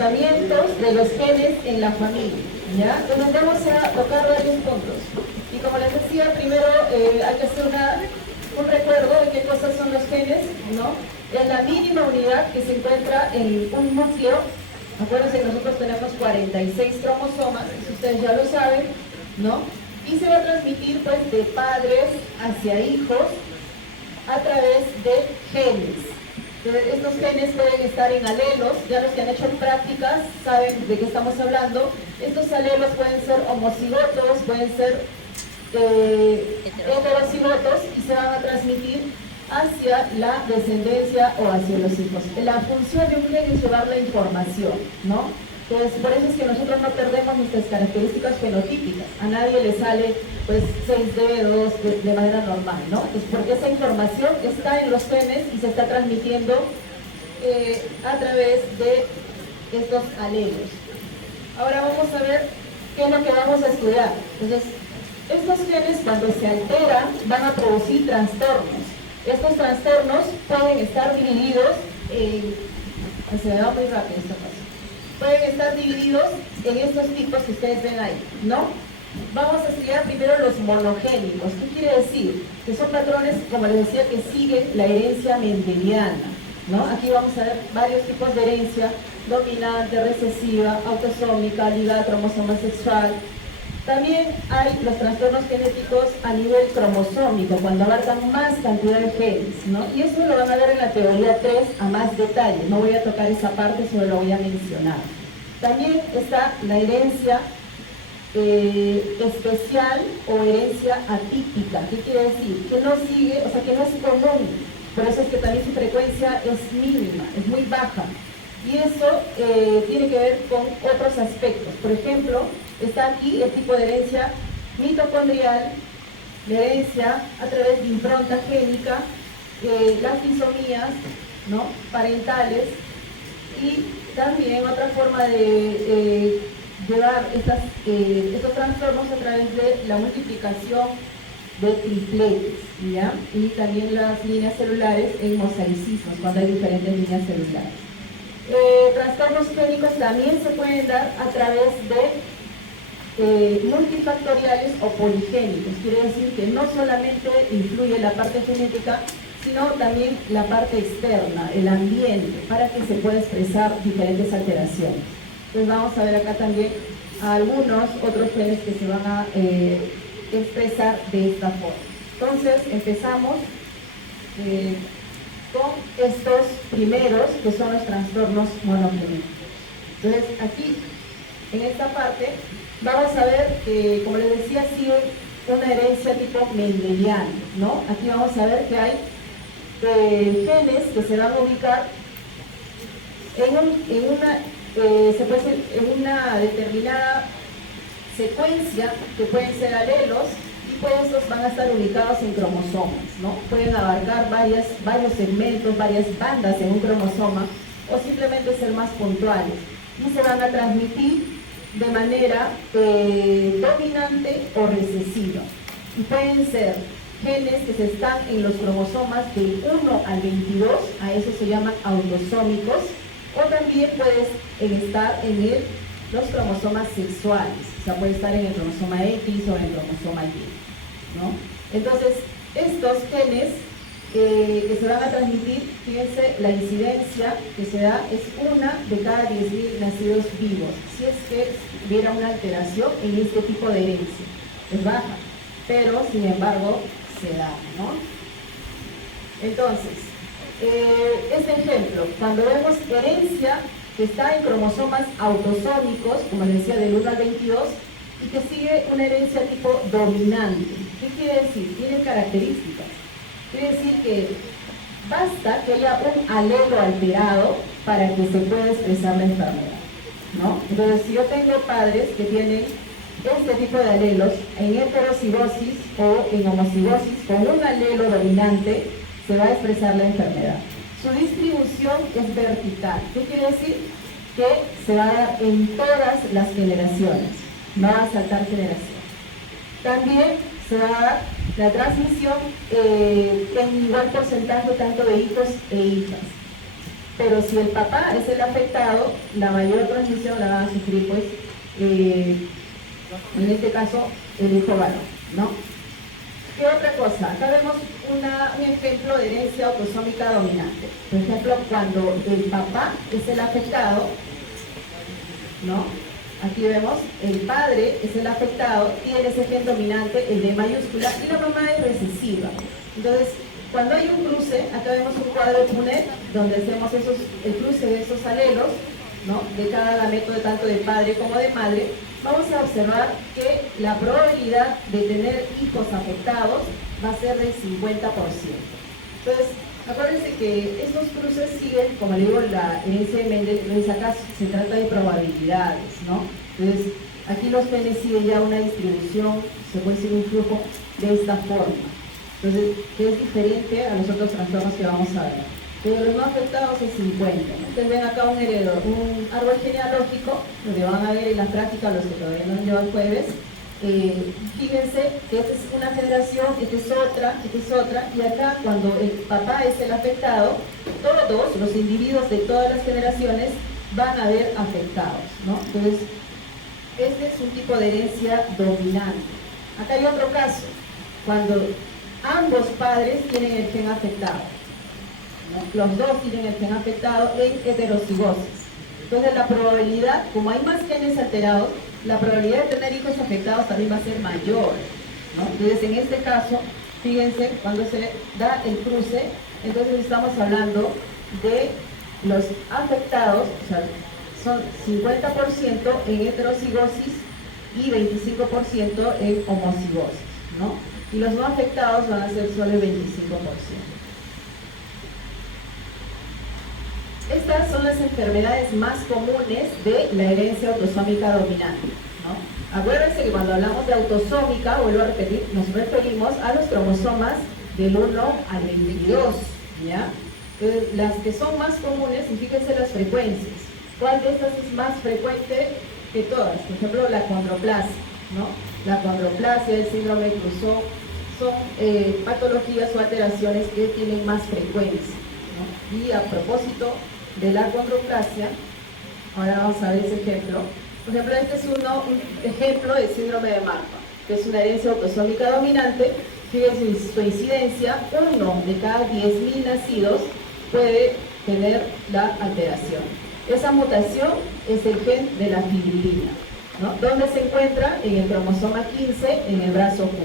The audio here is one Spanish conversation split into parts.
comportamientos de los genes en la familia, ¿ya? Entonces vamos a tocar varios puntos. Y como les decía, primero hay que hacer un recuerdo de qué cosas son los genes, ¿no? Es la mínima unidad que se encuentra en un núcleo. Acuérdense que nosotros tenemos 46 cromosomas, eso ustedes ya lo saben, ¿no? Y se va a transmitir pues de padres hacia hijos a través de genes. Entonces, estos genes pueden estar en alelos, ya los que han hecho prácticas saben de qué estamos hablando. Estos alelos pueden ser homocigotos, pueden ser heterocigotos y se van a transmitir hacia la descendencia o hacia los hijos. La función de un gen es llevar la información, ¿no? Entonces, por eso es que nosotros no perdemos nuestras características fenotípicas. A nadie le sale, pues, 6 dedos de manera normal, ¿no? Es porque esa información está en los genes y se está transmitiendo a través de estos alelos. Ahora vamos a ver qué es lo que vamos a estudiar. Entonces, estos genes, cuando se alteran, van a producir trastornos. Estos trastornos pueden estar divididos en... Se me va muy rápido esta cosa. Pueden estar divididos en estos tipos que ustedes ven ahí, ¿no? Vamos a estudiar primero los monogénicos. ¿Qué quiere decir? Que son patrones, como les decía, que siguen la herencia mendeliana, ¿no? Aquí vamos a ver varios tipos de herencia: dominante, recesiva, autosómica, ligada a cromosoma sexual. También hay los trastornos genéticos a nivel cromosómico, cuando abarcan más cantidad de genes, ¿no? Y eso lo van a ver en la teoría 3 a más detalle. No voy a tocar esa parte, solo lo voy a mencionar. También está la herencia especial o herencia atípica. ¿Qué quiere decir? Que no sigue, o sea, que no es común. Por eso es que también su frecuencia es mínima, es muy baja. Y eso tiene que ver con otros aspectos. Por ejemplo, está aquí el tipo de herencia mitocondrial, la herencia a través de impronta génica, las disomías, ¿no?, parentales, y también otra forma de llevar estos trastornos a través de la multiplicación de tripletes, ¿ya? Y también las líneas celulares en mosaicismos, cuando hay diferentes líneas celulares. Trastornos génicos también se pueden dar a través de multifactoriales o poligénicos. Quiere decir que no solamente influye la parte genética, sino también la parte externa, el ambiente, para que se pueda expresar diferentes alteraciones. Entonces vamos a ver acá también algunos otros genes que se van a expresar de esta forma. Entonces empezamos con estos primeros, que son los trastornos monogénicos. Entonces aquí, en esta parte, vamos a ver que, como les decía, sigue una herencia tipo mendeliana, ¿no? Aquí vamos a ver que hay genes que se van a ubicar en una determinada secuencia, que pueden ser alelos, y pues estos van a estar ubicados en cromosomas, ¿no? Pueden abarcar varios segmentos, varias bandas en un cromosoma, o simplemente ser más puntuales, y se van a transmitir de manera dominante o recesiva. Y pueden ser genes que están en los cromosomas del 1 al 22, a eso se llaman autosómicos, o también pueden estar en los cromosomas sexuales, o sea, puede estar en el cromosoma X o en el cromosoma Y, ¿no? Entonces, estos genes que se van a transmitir, fíjense, la incidencia que se da es 1 de cada 10.000 nacidos vivos, si es que hubiera una alteración en este tipo de herencia. Es baja, pero sin embargo se da, ¿no? Entonces, este ejemplo, cuando vemos herencia que está en cromosomas autosómicos, como les decía, del 1 al 22, y que sigue una herencia tipo dominante. ¿Qué quiere decir? Tiene características. Quiere decir que basta que haya un alelo alterado para que se pueda expresar la enfermedad, ¿no? Entonces, si yo tengo padres que tienen este tipo de alelos en heterocigosis o en homocigosis, con un alelo dominante, se va a expresar la enfermedad. Su distribución es vertical. ¿Qué quiere decir? Que se va a dar en todas las generaciones, no va a saltar generación. También se va a dar la transmisión en igual porcentaje tanto de hijos e hijas. pero si el papá es el afectado, la mayor transmisión la van a sufrir, pues, en este caso, el hijo varón, ¿no? ¿Qué otra cosa? Acá vemos un ejemplo de herencia autosómica dominante. Por ejemplo, cuando el papá es el afectado, ¿no? Aquí vemos, el padre es el afectado, tiene ese gen dominante, el D mayúscula, y la mamá es recesiva. Entonces, cuando hay un cruce, acá vemos un cuadro de Punnett, donde hacemos el cruce de esos alelos, ¿no? De cada gameto, de tanto de padre como de madre, vamos a observar que la probabilidad de tener hijos afectados va a ser del 50%. Entonces, acuérdense que estos cruces siguen, como le digo, la herencia de Mendel, entonces acá se trata de probabilidades, ¿no? Entonces, aquí los genes siguen ya una distribución, se puede decir un flujo de esta forma. Entonces, que es diferente a los otros trastornos que vamos a ver. Pero los no afectados es 50. Ustedes ven acá un árbol genealógico, donde van a ver en la práctica los que todavía no han llevado el jueves. Fíjense que esta es una generación, esta es otra, y acá cuando el papá es el afectado, todos los individuos de todas las generaciones van a ver afectados, ¿no? Entonces, este es un tipo de herencia dominante. Acá hay otro caso, cuando ambos padres tienen el gen afectado, ¿no? Los dos tienen el gen afectado en heterocigosis. Entonces la probabilidad, como hay más genes alterados, la probabilidad de tener hijos afectados también va a ser mayor, ¿no? Entonces en este caso, fíjense, cuando se da el cruce, entonces estamos hablando de los afectados, o sea, son 50% en heterocigosis y 25% en homocigosis, ¿no? Y los no afectados van a ser solo el 25%. Estas son las enfermedades más comunes de la herencia autosómica dominante, ¿no? Acuérdense que cuando hablamos de autosómica, vuelvo a repetir, nos referimos a los cromosomas del 1 al 22, ¿ya? Entonces, las que son más comunes, y fíjense las frecuencias. ¿Cuál de estas es más frecuente que todas? Por ejemplo, la condroplasia, ¿no? La condroplasia, el síndrome de Crusoe, son patologías o alteraciones que tienen más frecuencia, ¿no? Y a propósito de la condroplasia, ahora vamos a ver ese ejemplo. Por ejemplo, este es un ejemplo de síndrome de Marfan, que es una herencia autosómica dominante. Fíjense su incidencia, 1 de cada 10.000 nacidos puede tener la alteración. Esa mutación es el gen de la fibrilina, ¿no? ¿Dónde se encuentra? En el cromosoma 15, en el brazo Q.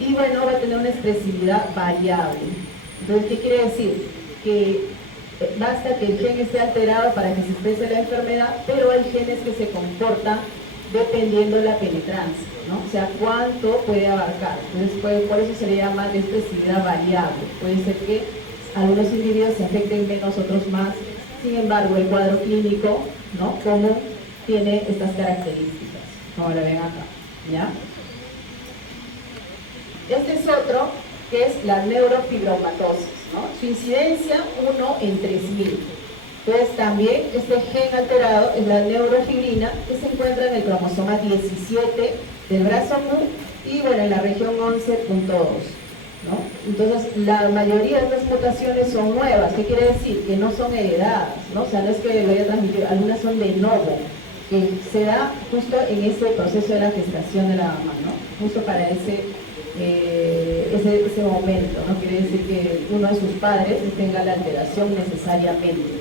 Y bueno, va a tener una expresividad variable. Entonces, ¿qué quiere decir? Que basta que el gen esté alterado para que se exprese la enfermedad, pero hay genes que se comportan dependiendo de la penetrancia, ¿no? O sea, cuánto puede abarcar. Entonces, por eso se le llama de expresividad variable. Puede ser que algunos individuos se afecten menos, otros más. Sin embargo, el cuadro clínico, ¿no?, común tiene estas características, como lo ven acá, ¿ya? Este es otro, que es la neurofibromatosis, ¿no? Su incidencia, 1 en 3.000. Entonces también este gen alterado es la neurofibrina, que se encuentra en el cromosoma 17 del brazo Q y bueno, en la región 11.2, ¿no? Entonces la mayoría de las mutaciones son nuevas. ¿Qué quiere decir? Que no son heredadas, ¿no? O sea, no es que lo haya transmitido, algunas son de novo, que se da justo en ese proceso de la gestación de la mamá, ¿no? Justo para ese momento, ¿no? Quiere decir que uno de sus padres tenga la alteración necesariamente.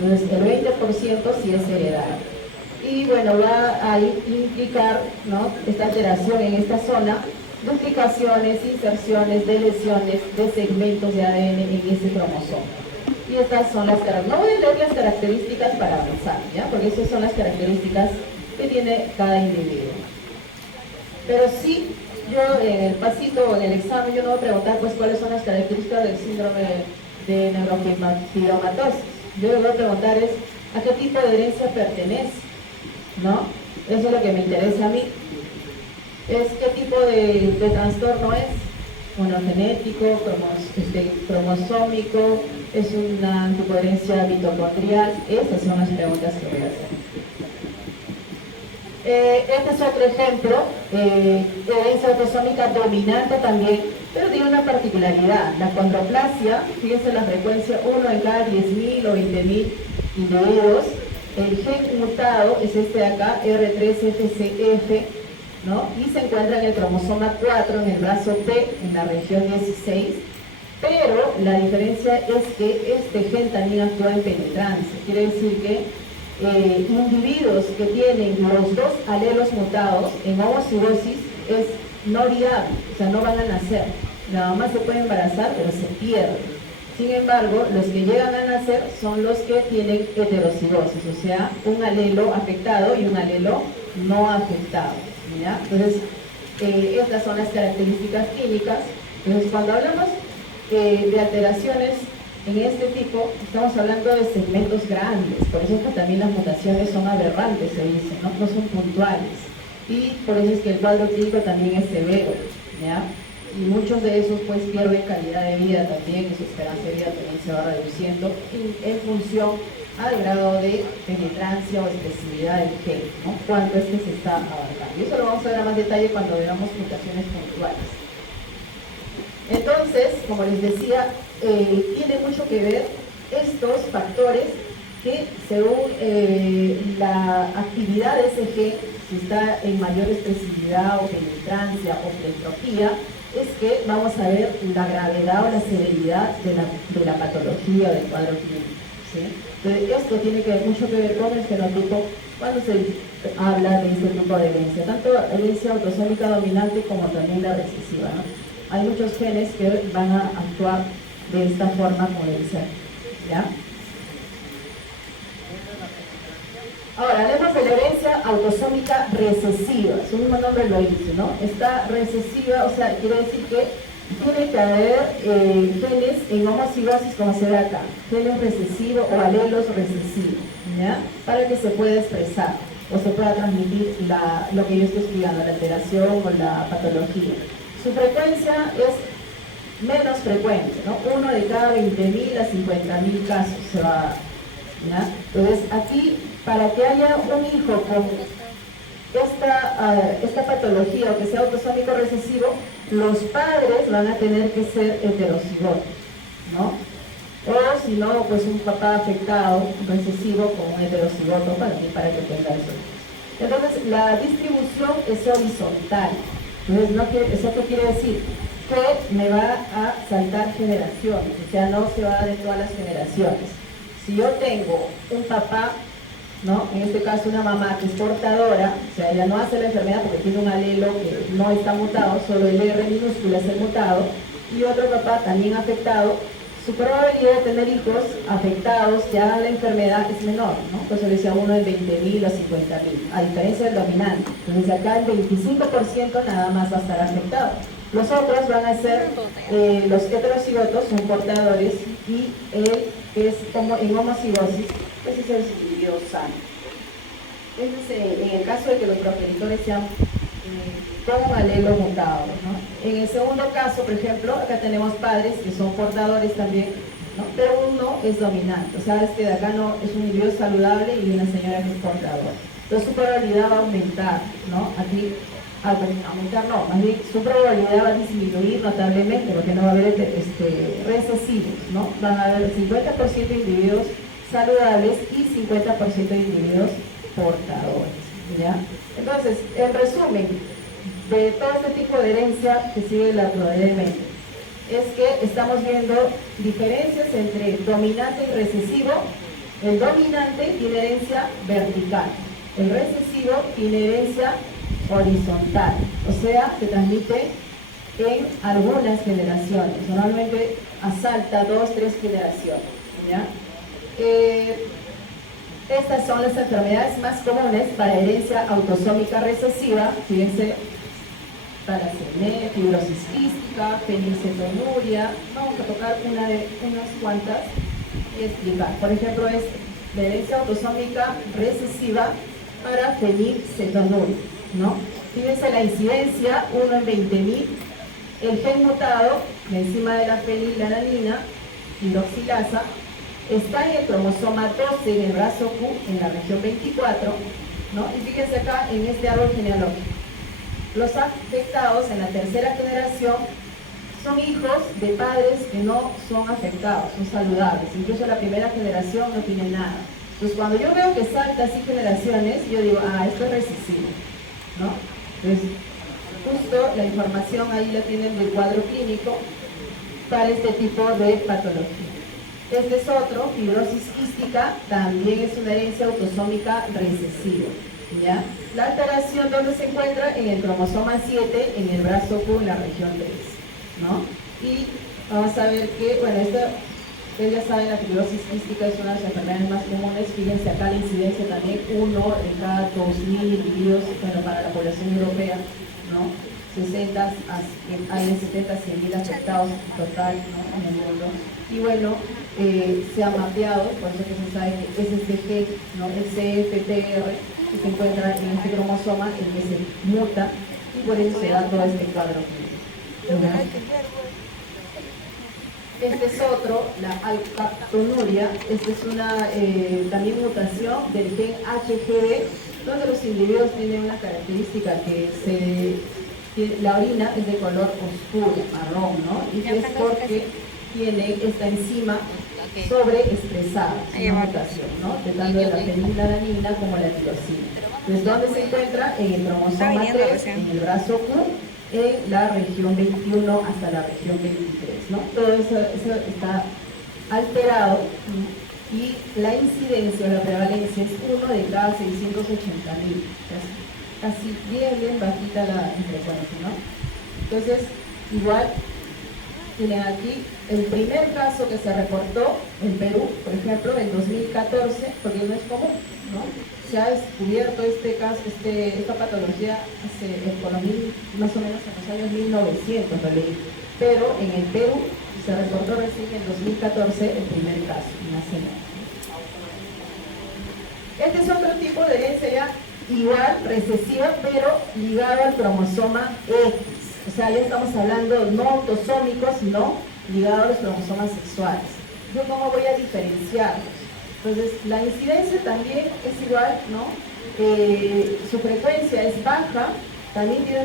Entonces el 20% sí es heredado. Y bueno, va a implicar, ¿no?, esta alteración en esta zona, duplicaciones, inserciones, deleciones de segmentos de ADN en ese cromosoma. Y estas son las características. No voy a leer las características para avanzar, ¿ya? Porque esas son las características que tiene cada individuo. Pero sí, yo en el pasito o en el examen, yo no voy a preguntar pues cuáles son las características del síndrome de neurofibromatosis. Yo lo que voy a preguntar es a qué tipo de herencia pertenece, ¿no? Eso es lo que me interesa a mí. Es qué tipo de trastorno es, monogenético, cromosómico, es una tipo de herencia mitocondrial. Esas son las preguntas que voy a hacer. Este es otro ejemplo, herencia autosómica dominante también, Pero tiene una particularidad, la condroplasia, fíjense la frecuencia 1 en cada 10.000 o 20.000 individuos. El gen mutado es este de acá, R3FCF, ¿no? Y se encuentra en el cromosoma 4, en el brazo P, en la región 16. Pero la diferencia es que este gen también actúa en penetrancia. Quiere decir que individuos que tienen los dos alelos mutados en homocigosis es no viable, o sea, no van a nacer. La mamá se puede embarazar, pero se pierde. Sin embargo, los que llegan a nacer son los que tienen heterocigosis, o sea, un alelo afectado y un alelo no afectado, ¿ya? Entonces, estas son las características químicas. Entonces, cuando hablamos de alteraciones en este tipo, estamos hablando de segmentos grandes, por eso es que también las mutaciones son aberrantes, se dice, ¿no? No son puntuales. Y por eso es que el cuadro clínico también es severo, ¿ya? Y muchos de esos pues pierden calidad de vida también, y su esperanza de vida también se va reduciendo en función al grado de penetrancia o expresividad del gen, ¿no? Cuánto es que se está abarcando. Y eso lo vamos a ver a más detalle cuando veamos mutaciones puntuales. Entonces, como les decía, tiene mucho que ver estos factores que según la actividad de ese gen, si está en mayor expresividad o penetrancia o plentropía, es que vamos a ver la gravedad o la severidad de la patología o del cuadro clínico, ¿sí? Entonces, esto tiene mucho que ver con el fenotipo cuando se habla de este tipo de herencia, tanto herencia autosómica dominante como también la recesiva, ¿no? Hay muchos genes que van a actuar de esta forma como herencia, ¿ya? Ahora, hablemos de la herencia autosómica recesiva, su mismo nombre lo dice, ¿no? Está recesiva, o sea, quiere decir que tiene que haber genes en homocigosis, como se ve acá, genes recesivos o alelos recesivos, ¿ya? Para que se pueda expresar o se pueda transmitir lo que yo estoy estudiando, la alteración o la patología. Su frecuencia es menos frecuente, ¿no? 1 de cada 20.000 a 50.000 casos se va, ¿ya? Entonces, aquí, para que haya un hijo con esta patología o que sea autosómico recesivo, los padres van a tener que ser heterocigotos, ¿no? O si no, pues un papá afectado, recesivo, con un heterocigoto para que tenga eso. Entonces, la distribución es horizontal. Entonces, ¿eso qué quiere decir? Que me va a saltar generaciones, o sea, no se va a dar en todas las generaciones. Si yo tengo un papá, ¿no? En este caso una mamá que es portadora, o sea, ella no hace la enfermedad porque tiene un alelo que no está mutado, solo el R minúscula es el mutado, y otro papá también afectado, su probabilidad de tener hijos afectados que hagan la enfermedad es menor, ¿no? Entonces le decía 1 en 20.000 o 50.000, a diferencia del dominante. Entonces acá el 25% nada más va a estar afectado. Los otros van a ser los heterocigotos, son portadores, y el que es como en homocigosis, ese es el individuo sano. Ese es en el caso de que los progenitores sean con alelo mutado, ¿no? En el segundo caso, por ejemplo, acá tenemos padres que son portadores también, ¿no? Pero uno es dominante, o sea, este de acá no es un individuo saludable y una señora que es portadora. Entonces su probabilidad va a aumentar, ¿no? Aquí, aumentar no, más bien su probabilidad va a disminuir notablemente porque no va a haber recesivos, ¿no? Van a haber 50% de individuos saludables y 50% de individuos portadores, ¿ya? Entonces, en resumen, de todo este tipo de herencia que sigue la probablemente, es que estamos viendo diferencias entre dominante y recesivo. El dominante tiene herencia vertical, el recesivo tiene herencia horizontal, o sea, se transmite en algunas generaciones, normalmente asalta 2, 3 generaciones, ¿ya? Estas son las enfermedades más comunes para herencia autosómica recesiva. Fíjense, talasemia, fibrosis quística, fenilcetonuria. Vamos a tocar unas cuantas y explicar. Por ejemplo, es de herencia autosómica recesiva para fenilcetonuria, ¿no? Fíjense la incidencia, 1 en 20.000. El gen mutado, la enzima de la fenilalanina, hidroxilasa, está en el cromosoma 12 en el brazo Q, en la región 24, ¿no? Y fíjense acá en este árbol genealógico. Los afectados en la tercera generación son hijos de padres que no son afectados, son saludables. Incluso la primera generación no tiene nada. Entonces, cuando yo veo que salta así generaciones, yo digo, esto es recesivo, ¿no? Entonces, justo la información ahí la tienen del cuadro clínico para este tipo de patología. Este es otro, fibrosis quística, también es una herencia autosómica recesiva, ¿ya? La alteración, ¿dónde se encuentra? En el cromosoma 7, en el brazo Q, en la región 3, ¿no? Y vamos a ver que, bueno, ustedes ya saben, la fibrosis quística es una de las enfermedades más comunes. Fíjense acá la incidencia también, 1 en cada 2.000 individuos, bueno, para la población europea, ¿no? 60, hay de 70 a 100.000 afectados total, ¿no?, en el mundo. Y bueno, se ha mapeado, por eso que se sabe que SCG, ¿no?, el CFTR, que se encuentra en este cromosoma, el que se muta, y por eso se da todo este cuadro clínico. Este es otro, la alkaptonuria. Esta es una también mutación del gen HGB, donde los individuos tienen una característica la orina es de color oscuro, marrón, ¿no? Y es porque tiene esta enzima sobreexpresada, una mutación, ¿no? Tanto de la fenilalanina como la tirosina. Entonces, ¿dónde se encuentra? En el cromosoma 3, en el brazo Q, en la región 21 hasta la región 23, ¿no? Todo eso está alterado, ¿no? Y la incidencia o la prevalencia es 1 de cada 680.000. Casi bien bajita la frecuencia, ¿no? Entonces, igual, tienen aquí el primer caso que se reportó en Perú, por ejemplo, en 2014, porque no es común, ¿no? Se ha descubierto este caso, esta patología más o menos en los años 1900, lo leí. Pero en el Perú se reportó recién en 2014 el primer caso, una semana. Este es otro tipo de herencia ya igual, recesiva, pero ligado al cromosoma X. O sea, ya estamos hablando no autosómicos, sino ligado a los cromosomas sexuales. ¿Yo cómo voy a diferenciarlos? Entonces, la incidencia también es igual, ¿no? Su frecuencia es baja, también tiene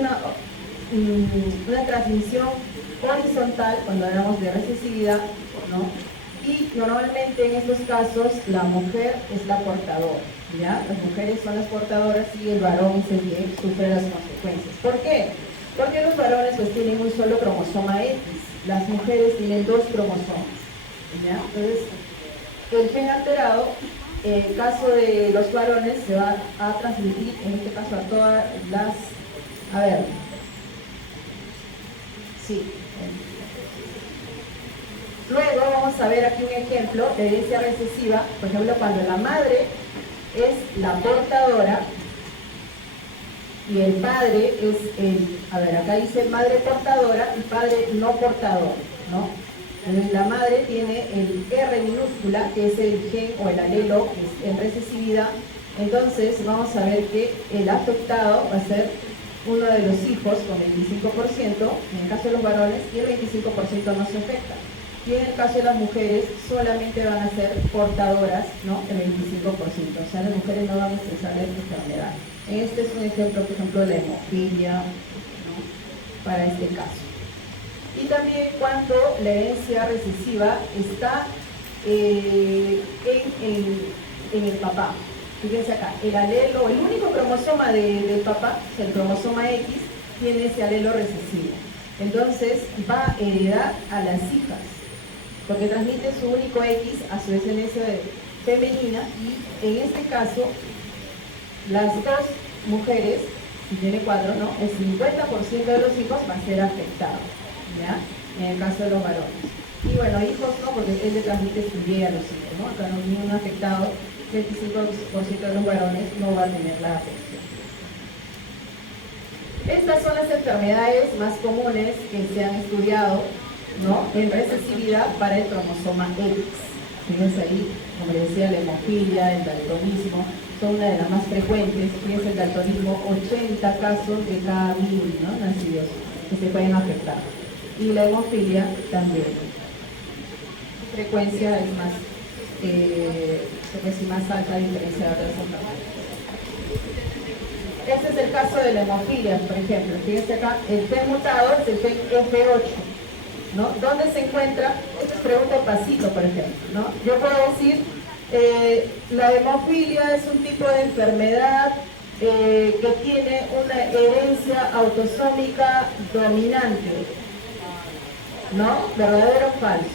una transmisión horizontal cuando hablamos de recesividad, ¿no? Y normalmente en estos casos la mujer es la portadora, ¿ya? Las mujeres son las portadoras y el varón es el que sufre las consecuencias. ¿Por qué? Porque los varones pues tienen un solo cromosoma X, las mujeres tienen 2 cromosomas, ¿ya? Entonces, el gen alterado, en el caso de los varones, se va a transmitir, en este caso, a todas las... A ver. Sí. Luego vamos a ver aquí un ejemplo de herencia recesiva, por ejemplo, cuando la madre es la portadora y el padre es a ver, acá dice madre portadora y padre no portador, ¿no? Entonces, la madre tiene el R minúscula, que es el gen o el alelo, que es en recesividad. Entonces vamos a ver que el afectado va a ser uno de los hijos con 25%, en el caso de los varones, y el 25% no se afecta. Y en el caso de las mujeres, solamente van a ser portadoras, ¿no?, el 25%. O sea, las mujeres no van a expresar la enfermedad. Este es un ejemplo, por ejemplo, de la hemofilia, ¿no?, para este caso. Y también cuando la herencia recesiva está en el papá. Fíjense acá, el alelo, el único cromosoma del papá, el cromosoma X, tiene ese alelo recesivo. Entonces va a heredar a las hijas, porque transmite su único X a su descendencia femenina, y en este caso, las 2 mujeres, si tiene 4, ¿no?, el 50% de los hijos va a ser afectado, ¿ya?, en el caso de los varones. Y bueno, hijos no, porque él le transmite su Y a los hijos, ¿no? Acá no hay un afectado, 25% de los varones no va a tener la afección. Estas son las enfermedades más comunes que se han estudiado, ¿no?, en recesividad para el cromosoma X. Fíjense ahí, como les decía, la hemofilia, el daltonismo, son una de las más frecuentes. Fíjense, el daltonismo, 80 casos de cada 1000, ¿no?, nacidos que se pueden afectar. Y la hemofilia también. Su frecuencia es más alta a diferencia de otras enfermedades. Este es el caso de la hemofilia, por ejemplo. Fíjense acá, el gen mutado es el gen F8. ¿no? ¿Dónde se encuentra? Esta es pregunta de pasito, por ejemplo, ¿no? Yo puedo decir, la hemofilia es un tipo de enfermedad que tiene una herencia autosómica dominante, ¿no? ¿Verdadero o falso?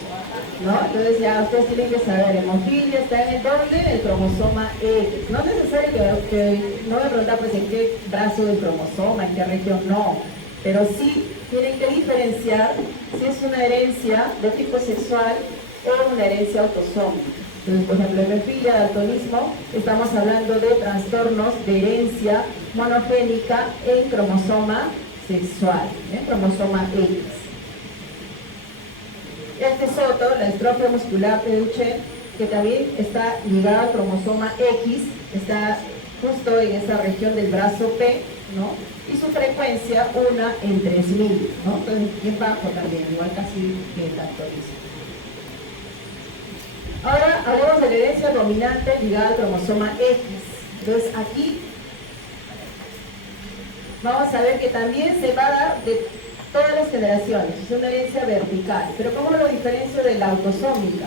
¿No? Entonces ya ustedes tienen que saber, hemofilia está en el doble, el cromosoma X. No es necesario que no me preguntar pues en qué brazo del cromosoma, en qué región, no. Pero sí tienen que diferenciar si es una herencia de tipo sexual o una herencia autosómica. Entonces, por ejemplo, hemofilia, daltonismo, estamos hablando de trastornos de herencia monogénica en cromosoma sexual, cromosoma X. Este es otro, la distrofia muscular de Duchenne, que también está ligada al cromosoma X, está justo en esa región del brazo P, ¿no? Y su frecuencia 1 en 3000, ¿no? Entonces, bien bajo también, igual casi que el daltonismo. Ahora hablamos de la herencia dominante ligada al cromosoma X. Entonces, aquí vamos a ver que también se va a dar de todas las generaciones, es una herencia vertical. Pero ¿cómo lo diferencio de la autosómica?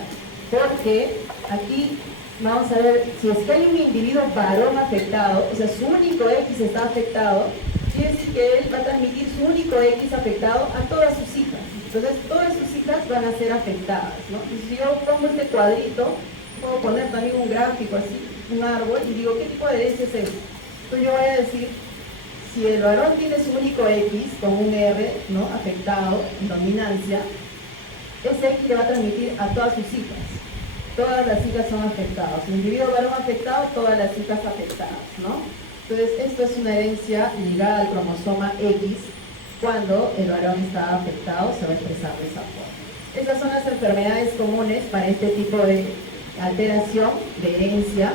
Porque aquí vamos a ver, si es que hay un individuo varón afectado, o sea, su único X está afectado, quiere decir que él va a transmitir su único X afectado a todas sus hijas. Entonces, todas sus hijas van a ser afectadas, ¿no? Y si yo pongo este cuadrito, puedo poner también un gráfico así, un árbol, y digo, ¿qué tipo de herencia es este? Entonces yo voy a decir, si el varón tiene su único X con un R, ¿no? Afectado, en dominancia, ese X le va a transmitir a todas sus hijas. Todas las hijas son afectadas. El individuo varón afectado, todas las hijas afectadas, ¿no? Entonces, esto es una herencia ligada al cromosoma X. Cuando el varón está afectado, se va a expresar de esa forma. Estas son las enfermedades comunes para este tipo de alteración de herencia,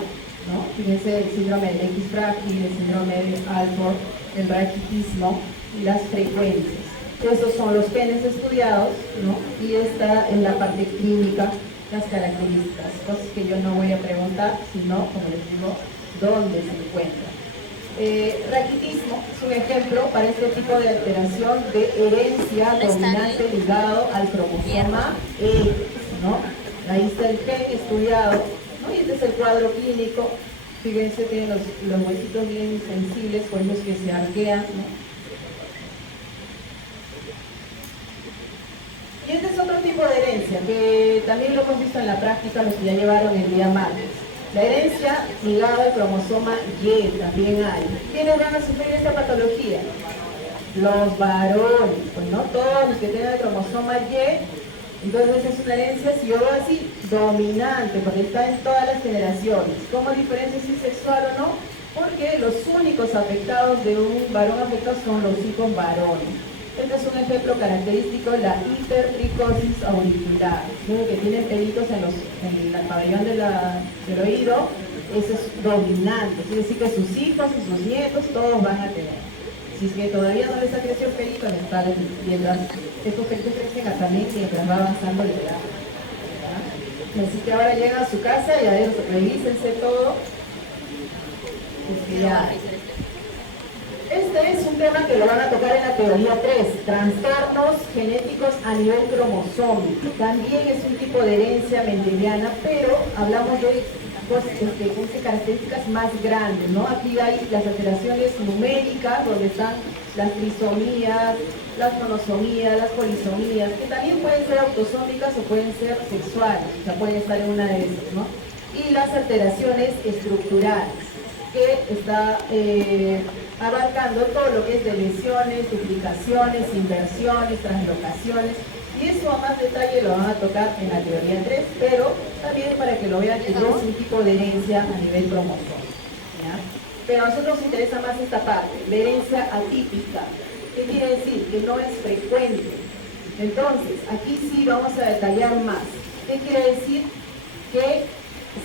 ¿no? Fíjense el síndrome del X frágil, el síndrome de Alport, el raquitismo y las frecuencias. Esos son los genes estudiados, ¿no? Y esta es la parte clínica, las características, cosas que yo no voy a preguntar, sino, como les digo, dónde se encuentra. Raquitismo es un ejemplo para este tipo de alteración de herencia dominante ligado al cromosoma X, ¿no? Ahí está el gen estudiado, ¿no? Y este es el cuadro clínico. Fíjense, tiene los huesitos bien sensibles, por eso es que se arquean, ¿no? Y este es otro tipo de herencia, que también lo hemos visto en la práctica los que ya llevaron el día martes. La herencia ligada al cromosoma Y también hay. ¿Quiénes van a sufrir esta patología? Los varones, pues no todos los que tienen el cromosoma Y. Entonces es una herencia, si yo veo así, dominante, porque está en todas las generaciones. ¿Cómo diferencia si es sexual o no? Porque los únicos afectados de un varón afectado son los hijos varones. Este es un ejemplo característico, la hipertricosis auricular, ¿sí? Que tienen pelitos en el pabellón del oído. Eso es dominante, quiere decir que sus hijos y sus nietos todos van a tener. Si es que todavía no les ha crecido pelito, mientras estos pelitos crecen también mientras va avanzando el edad. Así que ahora llegan a su casa y a ver, revísense todo. Es que ya. Este es un tema que lo van a tocar en la teoría 3, trastornos genéticos a nivel cromosómico. También es un tipo de herencia mendeliana, pero hablamos de características más grandes, ¿no? Aquí hay las alteraciones numéricas, donde están las trisomías, las monosomías, las polisomías, que también pueden ser autosómicas o pueden ser sexuales, o sea, pueden estar en una de esas, ¿no? Y las alteraciones estructurales, que está abarcando todo lo que es de lesiones, duplicaciones, inversiones, translocaciones, y eso a más detalle lo van a tocar en la teoría 3, pero también para que lo vean que no es un tipo de herencia a nivel cromosómico, ¿ya? Pero a nosotros nos interesa más esta parte, la herencia atípica. ¿Qué quiere decir? Que no es frecuente. Entonces, aquí sí vamos a detallar más. ¿Qué quiere decir? Que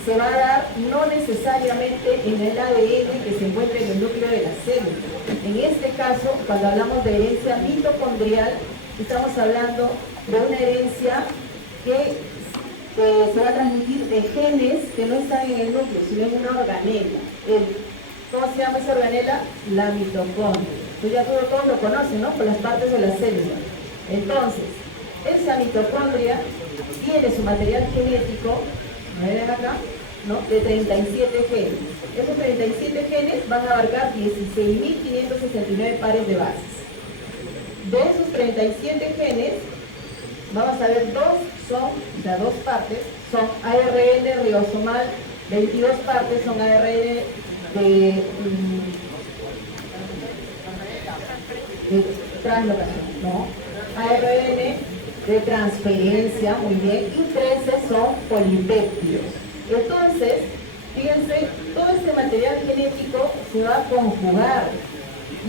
se va a dar no necesariamente en el ADN que se encuentra en el núcleo de la célula. En este caso, cuando hablamos de herencia mitocondrial, estamos hablando de una herencia que se va a transmitir de genes que no están en el núcleo, sino en una organela. ¿Cómo se llama esa organela? La mitocondria. Pues ya todos lo conocen, ¿no? Por las partes de la célula. Entonces, esa mitocondria tiene su material genético, ¿me ven acá? ¿No? De 37 genes. Esos 37 genes van a abarcar 16.569 pares de bases. De esos 37 genes, vamos a ver dos partes son ARN ribosomal, 22 partes son ARN de translocación, ¿no? ARN de transferencia, muy bien, y 13 son polipéptidos. Entonces, fíjense, todo este material genético se va a conjugar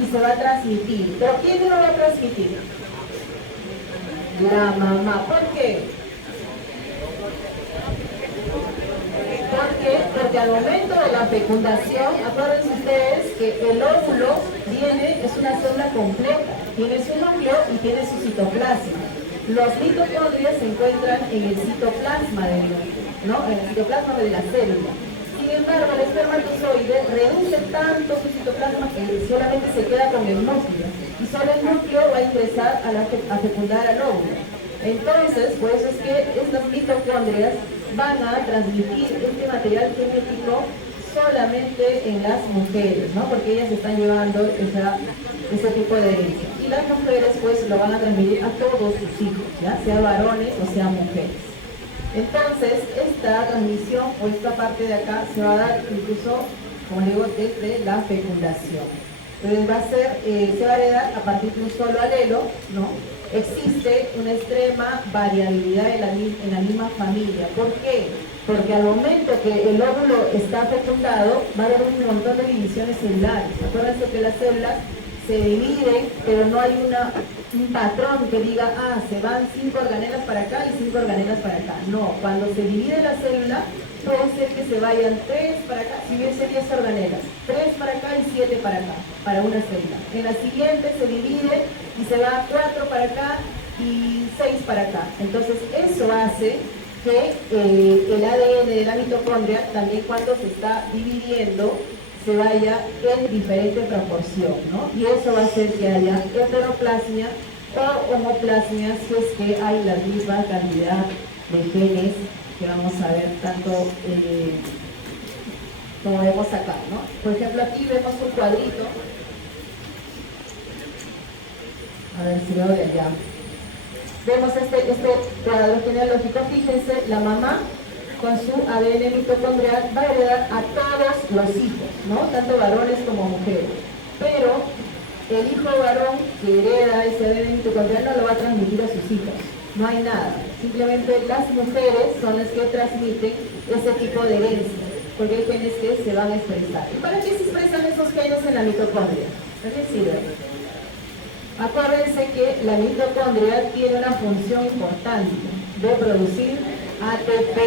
y se va a transmitir. ¿Pero quién lo va a transmitir? La mamá. ¿Por qué? Porque al momento de la fecundación, acuérdense ustedes que el óvulo es una célula completa, tiene su núcleo y tiene su citoplasma. Los mitocondrias se encuentran en el citoplasma del núcleo, ¿no? En el citoplasma de la célula. Sin embargo, el espermatozoide reduce tanto su citoplasma que solamente se queda con el núcleo. Y solo el núcleo va a ingresar a fecundar al óvulo. Entonces, por eso es que estas mitocondrias van a transmitir este material genético solamente en las mujeres, ¿no? Porque ellas están llevando ese tipo de herencia. Y las mujeres pues lo van a transmitir a todos sus hijos, ¿ya? Sea varones o sea mujeres. Entonces, esta transmisión o esta parte de acá se va a dar incluso, como digo, desde la fecundación. Entonces se va a heredar a partir de un solo alelo, ¿no? Existe una extrema variabilidad en la misma familia. ¿Por qué? Porque al momento que el óvulo está fecundado, va a haber un montón de divisiones celulares. Acuérdense que las células se dividen, pero no hay un patrón que diga, se van 5 organelas para acá y 5 organelas para acá. No, cuando se divide la célula, puede ser que se vayan 3 para acá, si hubiese 10 organelas, 3 para acá y 7 para acá, para una célula. En la siguiente se divide y se va 4 para acá y 6 para acá. Entonces eso hace que el ADN de la mitocondria, también cuando se está dividiendo, se vaya en diferente proporción, ¿no? Y eso va a hacer que haya heteroplasmia o homoplasmia si es que hay la misma cantidad de genes que vamos a ver tanto como vemos acá, ¿no? Por ejemplo, aquí vemos un cuadrito. A ver si veo de allá. Vemos este cuadro genealógico. Fíjense, la mamá con su ADN mitocondrial va a heredar a todos los hijos, ¿no? Tanto varones como mujeres. Pero el hijo varón que hereda ese ADN mitocondrial no lo va a transmitir a sus hijos. No hay nada. Simplemente las mujeres son las que transmiten ese tipo de herencia, porque hay genes que se van a expresar. ¿Y para qué se expresan esos genes en la mitocondria? ¿Para qué sirven? Acuérdense que la mitocondria tiene una función importante de producir ATP,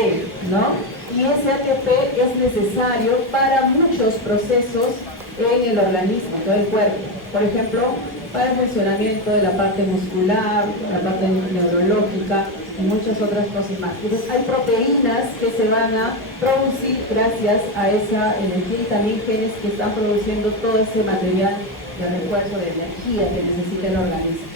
¿no? Y ese ATP es necesario para muchos procesos en el organismo, en todo el cuerpo. Por ejemplo, para el funcionamiento de la parte muscular, la parte neurológica y muchas otras cosas más. Entonces hay proteínas que se van a producir gracias a esa energía y también genes que están produciendo todo ese material de refuerzo de energía que necesita el organismo,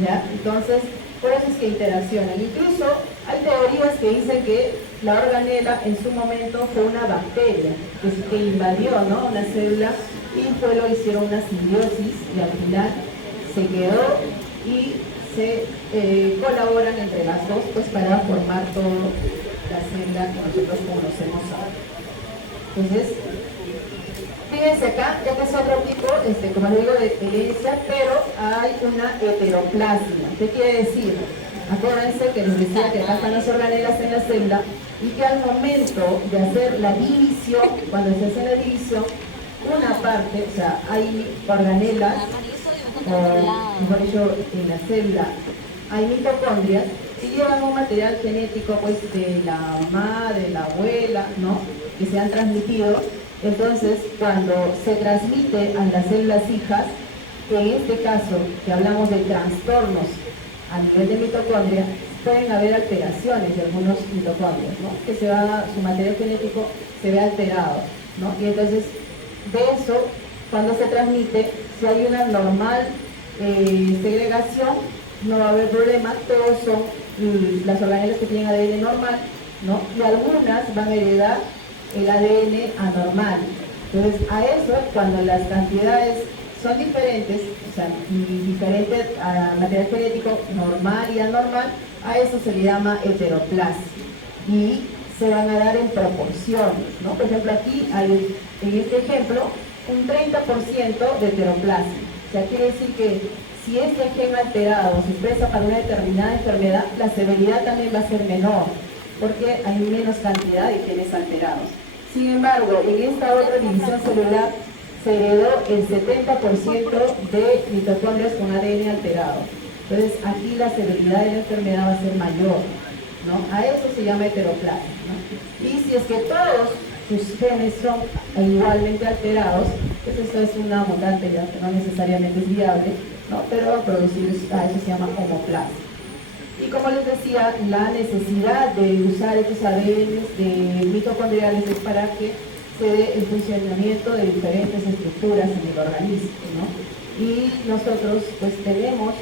¿ya? Entonces, por eso es que interaccionan. Incluso hay teorías que dicen que la organela en su momento fue una bacteria que invadió, ¿no? Una célula y lo hicieron una simbiosis y al final se quedó y se colaboran entre las dos pues para formar toda la célula que nosotros conocemos ahora. Entonces, fíjense acá, este es otro tipo, como les digo, de herencia, pero hay una heteroplasmia. ¿Qué quiere decir? Acuérdense que les decía que acá están las organelas en la célula y que al momento de hacer la división, cuando se hace la división, una parte, o sea, hay organelas, o mejor dicho, en la célula hay mitocondrias que llevan un material genético pues de la mamá, de la abuela, ¿no? Que se han transmitido. Entonces, cuando se transmite a las células hijas, en este caso, que hablamos de trastornos a nivel de mitocondria, pueden haber alteraciones de algunos mitocondrios, ¿no? Que su material genético se ve alterado, ¿no? Y entonces, de eso, cuando se transmite, si hay una normal segregación, no va a haber problema, todos son las organelas que tienen ADN normal, ¿no? Y algunas van a heredar el ADN anormal. Entonces, a eso, cuando las cantidades son diferentes, o sea, diferentes a material genético normal y anormal, a eso se le llama heteroplasia. Y se van a dar en proporciones, ¿no? Por ejemplo, aquí hay, en este ejemplo, un 30% de heteroplasia. O sea, quiere decir que si este gen alterado se expresa para una determinada enfermedad, la severidad también va a ser menor, porque hay menos cantidad de genes alterados. Sin embargo, en esta otra división celular se heredó el 70% de mitocondrias con ADN alterado. Entonces, aquí la severidad de la enfermedad va a ser mayor, ¿no? A eso se llama heteroplasia, ¿no? Y si es que todos sus genes son igualmente alterados, pues eso es una mutante ya que no necesariamente es viable, ¿no? Pero va a producir, a eso se llama homoplasia. Y como les decía, la necesidad de usar estos ADNs mitocondriales es para que se dé el funcionamiento de diferentes estructuras en el organismo, ¿no? Y nosotros pues tenemos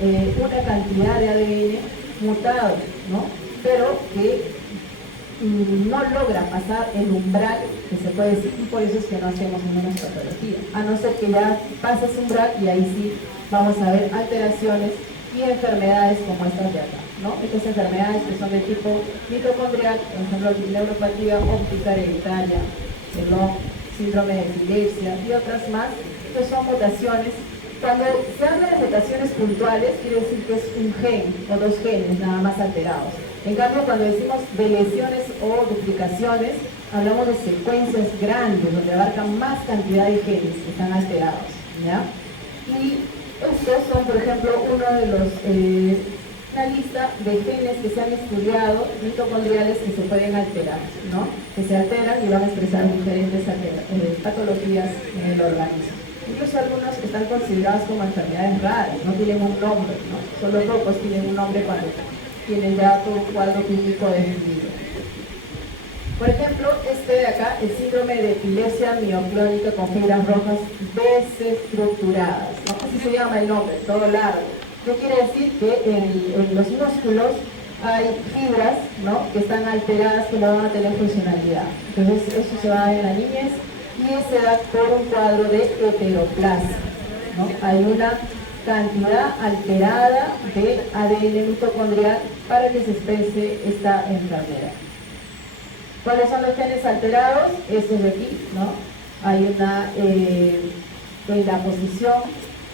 una cantidad de ADN mutado, ¿no? Pero que no logra pasar el umbral que se puede decir, y por eso es que no hacemos inmunopatología, a no ser que ya pase ese umbral y ahí sí vamos a ver alteraciones y enfermedades como estas de acá, ¿no? Estas enfermedades que son de tipo mitocondrial, por ejemplo, neuropatía óptica hereditaria, síndrome de epilepsia y otras más, que son mutaciones. Cuando se habla de mutaciones puntuales, quiere decir que es un gen o dos genes nada más alterados. En cambio, cuando decimos de lesiones o duplicaciones, hablamos de secuencias grandes, donde abarcan más cantidad de genes que están alterados, ¿ya? Y estos son, por ejemplo, una lista de genes que se han estudiado, mitocondriales, que se pueden alterar, ¿no? Que se alteran y van a expresar diferentes patologías en el organismo. Incluso algunos están considerados como enfermedades raras, no tienen un nombre, ¿no? Solo pocos tienen un nombre cuando tienen ya todo un cuadro clínico definido. Por ejemplo, este de acá, el síndrome de epilepsia mioclónica con fibras rojas desestructuradas, ¿no? Así se llama el nombre, todo largo. ¿Qué quiere decir? Que en los músculos hay fibras, ¿no?, que están alteradas, que no van a tener funcionalidad. Entonces eso se va a dar en la niñez y se da por un cuadro de heteroplasia, ¿no? Hay una cantidad alterada de ADN mitocondrial para que se exprese esta enfermedad. ¿Cuáles son los genes alterados? Estos de aquí, ¿no? Hay una, en la posición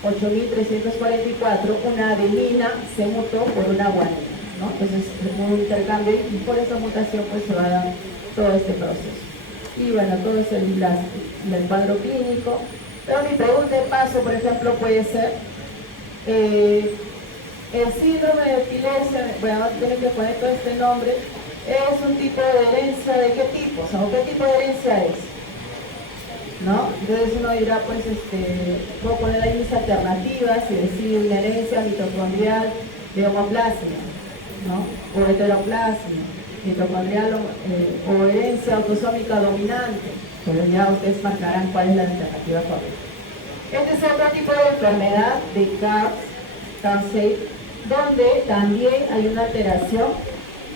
8344, una adenina se mutó por una guanina, ¿no? Entonces, un intercambio y por esa mutación pues se va a dar todo este proceso. Y bueno, todo es el cuadro clínico. Pero mi pregunta de paso, por ejemplo, puede ser el síndrome de epilepsia, bueno, vamos a tener que poner todo este nombre, es un tipo de herencia de qué tipo, o sea, ¿qué tipo de herencia es? ¿No? Entonces uno dirá, pues, puedo poner ahí mis alternativas y decir una herencia mitocondrial de homoplasia, ¿no? O heteroplasia, mitocondrial o herencia autosómica dominante, pero ya ustedes marcarán cuál es la alternativa correcta. Este es otro tipo de enfermedad de Karsay, donde también hay una alteración,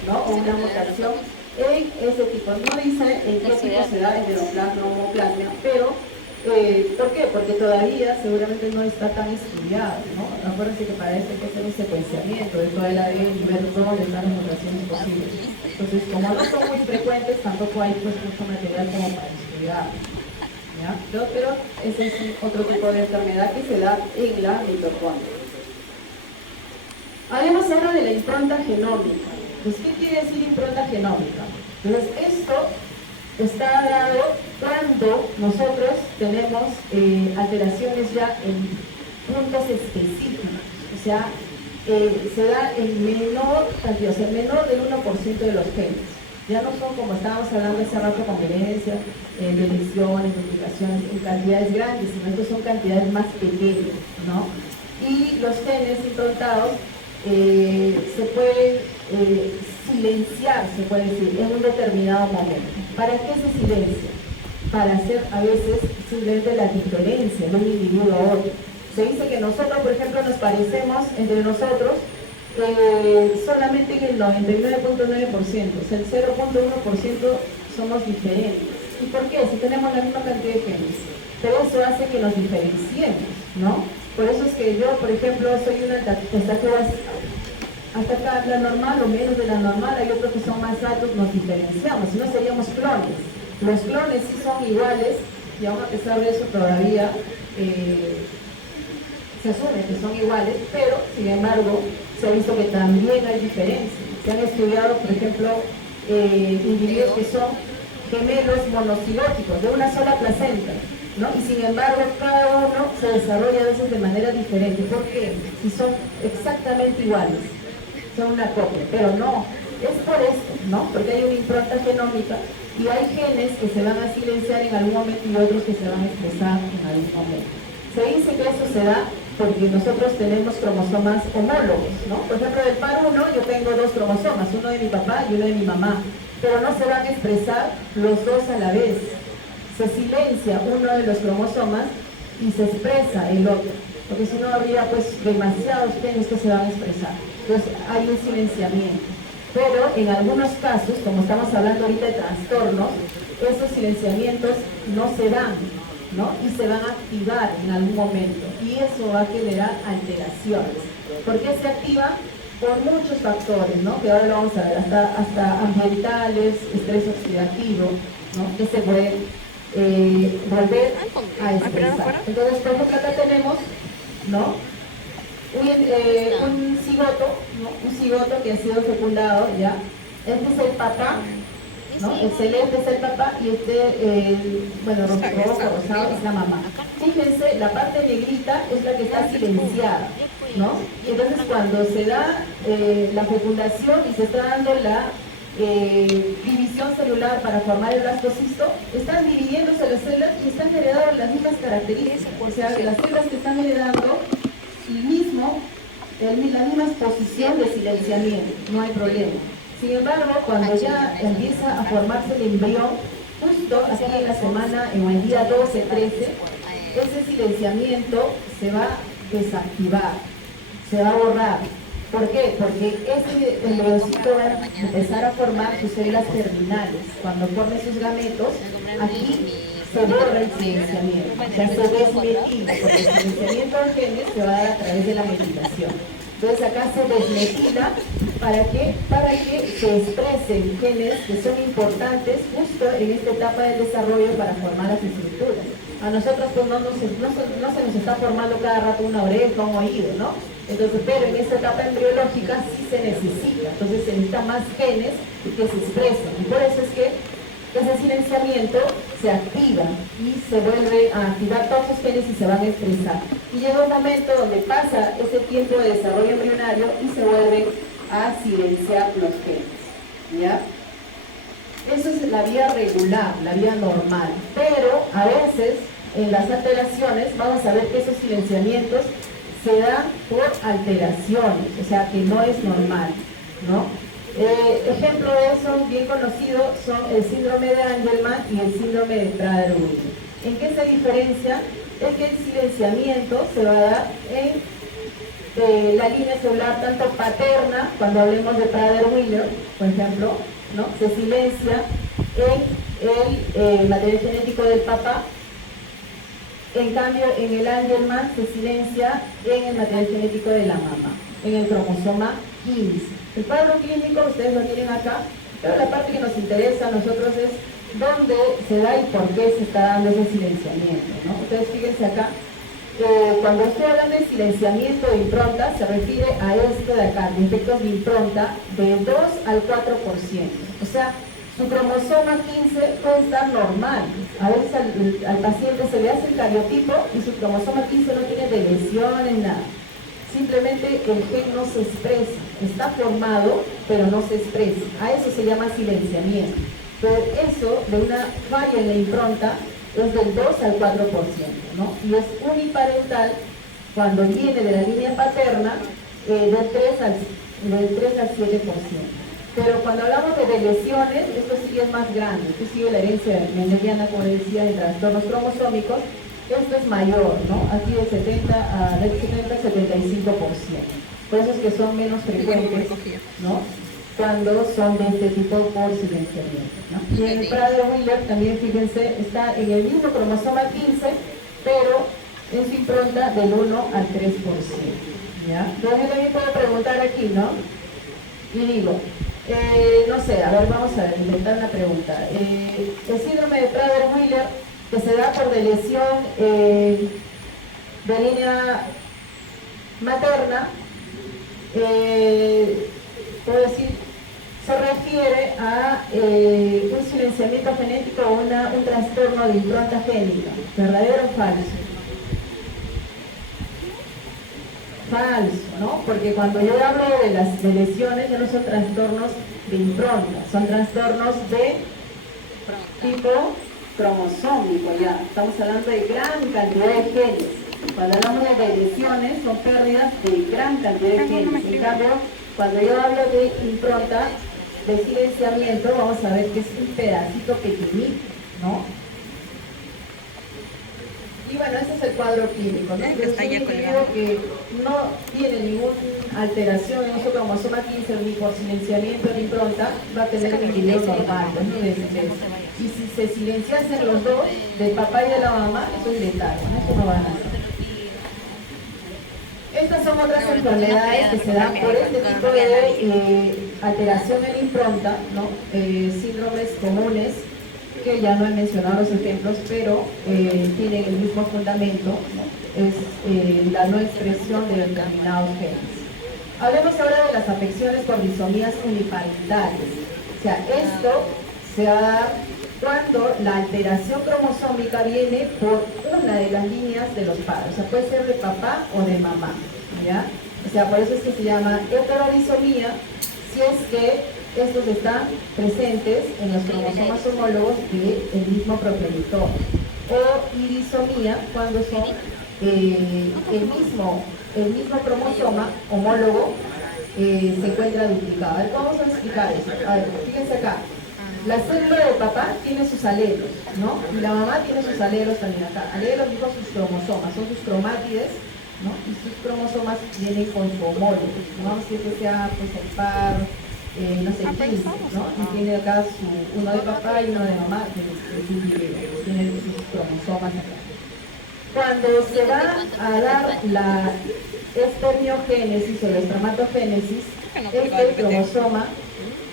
¿no?, o una mutación en ese tipo. No dice en qué tipo se da heteroplasma o homoplasma, pero ¿por qué? Porque todavía seguramente no está tan estudiado, ¿no? Acuérdense que para esto hay que hacer un secuenciamiento de todo el ADN y ver dónde están las mutaciones posibles. Entonces, como no son muy frecuentes, tampoco hay pues mucho material como para estudiar, ¿ya? Pero ese es otro tipo de enfermedad que se da en la mitocondria. Hablemos ahora de la impronta genómica. Pues, ¿qué quiere decir impronta genómica? Entonces, esto está dado cuando nosotros tenemos alteraciones ya en puntos específicos. O sea, se da en menor cantidad, o sea, menor del 1% de los genes. Ya no son como estábamos hablando hace rato con herencia, deleciones, duplicaciones, en cantidades grandes, sino estos son cantidades más pequeñas, ¿no? Y los genes improntados se pueden silenciar, se puede decir, en un determinado momento. ¿Para qué se silencia? Para hacer a veces simplemente la diferencia de un individuo a otro. Se dice que nosotros, por ejemplo, nos parecemos entre nosotros solamente en el 99.9%, o sea, el 0.1% somos diferentes. ¿Y por qué? Si tenemos la misma cantidad de genes. Pero eso hace que nos diferenciemos, ¿no? Por eso es que yo, por ejemplo, soy una estatura hasta acá la normal o menos de la normal, hay otros que son más altos, nos diferenciamos, si no seríamos clones. Los clones sí son iguales y aún a pesar de eso todavía se asume que son iguales, pero sin embargo se ha visto que también hay diferencias. Se han estudiado, por ejemplo, individuos que son gemelos monocigóticos, de una sola placenta, ¿no? Y sin embargo cada uno se desarrolla a veces de manera diferente. ¿Por qué? Si son exactamente iguales, son una copia, pero no, es por esto, ¿no? Porque hay una impronta genómica y hay genes que se van a silenciar en algún momento y otros que se van a expresar en algún momento. Se dice que eso se da porque nosotros tenemos cromosomas homólogos, ¿no? Por ejemplo, del par 1 yo tengo dos cromosomas, uno de mi papá y uno de mi mamá, pero no se van a expresar los dos a la vez. Se silencia uno de los cromosomas y se expresa el otro, porque si no habría pues demasiados genes que se van a expresar. Entonces hay un silenciamiento. Pero en algunos casos, como estamos hablando ahorita de trastornos, esos silenciamientos no se dan, ¿no? Y se van a activar en algún momento. Y eso va a generar alteraciones. ¿Por qué se activa? Por muchos factores, ¿no? Que ahora lo vamos a ver, hasta ambientales, estrés oxidativo, ¿no? Que se puede volver a expresar. Entonces, por ejemplo, acá tenemos, ¿no? Un cigoto, ¿no? Un cigoto que ha sido fecundado, ¿ya? Este es el papá, ¿no? El celeste es el papá y bueno, rojo rosado es la mamá. Fíjense, la parte negrita es la que está silenciada, ¿no? Y entonces cuando se da la fecundación y se está dando la división celular para formar el blastocisto, están dividiéndose las células y están heredando las mismas características. O sea, las células que están heredando la misma posición de silenciamiento, no hay problema. Sin embargo, cuando ya empieza a formarse el embrión, justo aquí en la semana, en el día 12, 13, ese silenciamiento se va a desactivar, se va a borrar. ¿Por qué? Porque ese embrioncito va a empezar a formar sus células terminales. Cuando forme sus gametos, aquí se borra el silenciamiento, o sea, se desmetila, porque el silenciamiento de genes se va a dar a través de la metilación. Entonces acá se desmetila para que se expresen genes que son importantes justo en esta etapa del desarrollo para formar las estructuras. A nosotros pues no se nos está formando cada rato una oreja, un oído, ¿no? Entonces, pero en esta etapa embriológica sí se necesita, entonces se necesitan más genes que se expresen. Y por eso es que ese silenciamiento se activa y se vuelve a activar todos esos genes y se van a expresar. Y llega un momento donde pasa ese tiempo de desarrollo embrionario y se vuelven a silenciar los genes, ¿ya? Eso es la vía regular, la vía normal. Pero a veces en las alteraciones vamos a ver que esos silenciamientos se dan por alteraciones, o sea que no es normal, ¿no? Ejemplo de eso bien conocido son el síndrome de Angelman y el síndrome de Prader-Willi. ¿En qué se diferencia? Es que el silenciamiento se va a dar en la línea celular tanto paterna, cuando hablemos de Prader-Willi, por ejemplo, ¿no? Se silencia en el material genético del papá. En cambio, en el Angelman se silencia en el material genético de la mamá, en el cromosoma 15. El cuadro clínico ustedes lo tienen acá, pero la parte que nos interesa a nosotros es dónde se da y por qué se está dando ese silenciamiento, ¿no? Ustedes fíjense acá, cuando estoy hablando de silenciamiento de impronta, se refiere a esto de acá, de efectos de impronta de 2 al 4%. O sea, su cromosoma 15 puede estar normal. A veces al paciente se le hace el cariotipo y su cromosoma 15 no tiene deleciones, nada. Simplemente el gen no se expresa, está formado, pero no se expresa. A eso se llama silenciamiento. Pero eso de una falla en la impronta es del 2 al 4%, ¿no? Y es uniparental cuando viene de la línea paterna del 3 al 7%. Pero cuando hablamos de lesiones, esto sí es más grande, esto sigue la herencia mendeliana, como decía, de trastornos cromosómicos, Esto es mayor, ¿no? Aquí del 70 al 75%. Por eso es que son menos frecuentes, ¿no? Cuando son de este tipo por silenciamiento, ¿no? Y en el Prader-Willi también, fíjense, está en el mismo cromosoma 15, pero en su impronta del 1 al 3%, ¿ya? Entonces también puedo preguntar aquí, ¿no? Y digo, no sé, a ver, vamos a inventar una pregunta. El síndrome de Prader-Willi, que se da por lesión de línea materna, puedo decir, se refiere a un silenciamiento genético o un trastorno de impronta génica. ¿Verdadero o falso? Falso, ¿no? Porque cuando yo hablo de las lesiones, ya no son trastornos de impronta, son trastornos de tipo cromosómico, ya. Estamos hablando de gran cantidad de genes. Cuando hablamos de lesiones, son pérdidas de gran cantidad de genes. En cambio, cuando yo hablo de impronta, de silenciamiento, vamos a ver que es un pedacito pequeñito, ¿no? Y bueno, ese es el cuadro clínico, ¿no? Es un individuo que no tiene ninguna alteración en su cromosoma 15 ni por silenciamiento ni impronta, va a tener un individuo normal, ¿no? Y si se silenciasen los dos, del papá y de la mamá, eso es letal, ¿no? Eso no va a nacer. Estas son otras enfermedades que se dan por este tipo de alteración en impronta, ¿no? Síndromes comunes, que ya no he mencionado los ejemplos, pero tienen el mismo fundamento, ¿no? Es la no expresión de determinados genes. Hablemos ahora de las afecciones por disomías uniparentales. O sea, esto se va a dar cuando la alteración cromosómica viene por una de las líneas de los padres. O sea, puede ser de papá o de mamá, ¿ya? O sea, por eso es que se llama heterodisomía, si es que estos están presentes en los cromosomas homólogos del mismo progenitor. O irisomía, cuando son el mismo cromosoma homólogo se encuentra duplicado. A ver, vamos a explicar eso. A ver, fíjense acá. La célula de papá tiene sus alelos, ¿no? Y la mamá tiene sus alelos también acá. Alelos digo sus cromosomas, son sus cromátides, ¿no? Y sus cromosomas vienen con su homólogo. Vamos a decir que sea pues el par, no sé, 15, ¿no? Y tiene acá uno de papá y uno de mamá, tiene sus cromosomas acá. Cuando se va a dar la espermiogénesis o la espermatogénesis, este cromosoma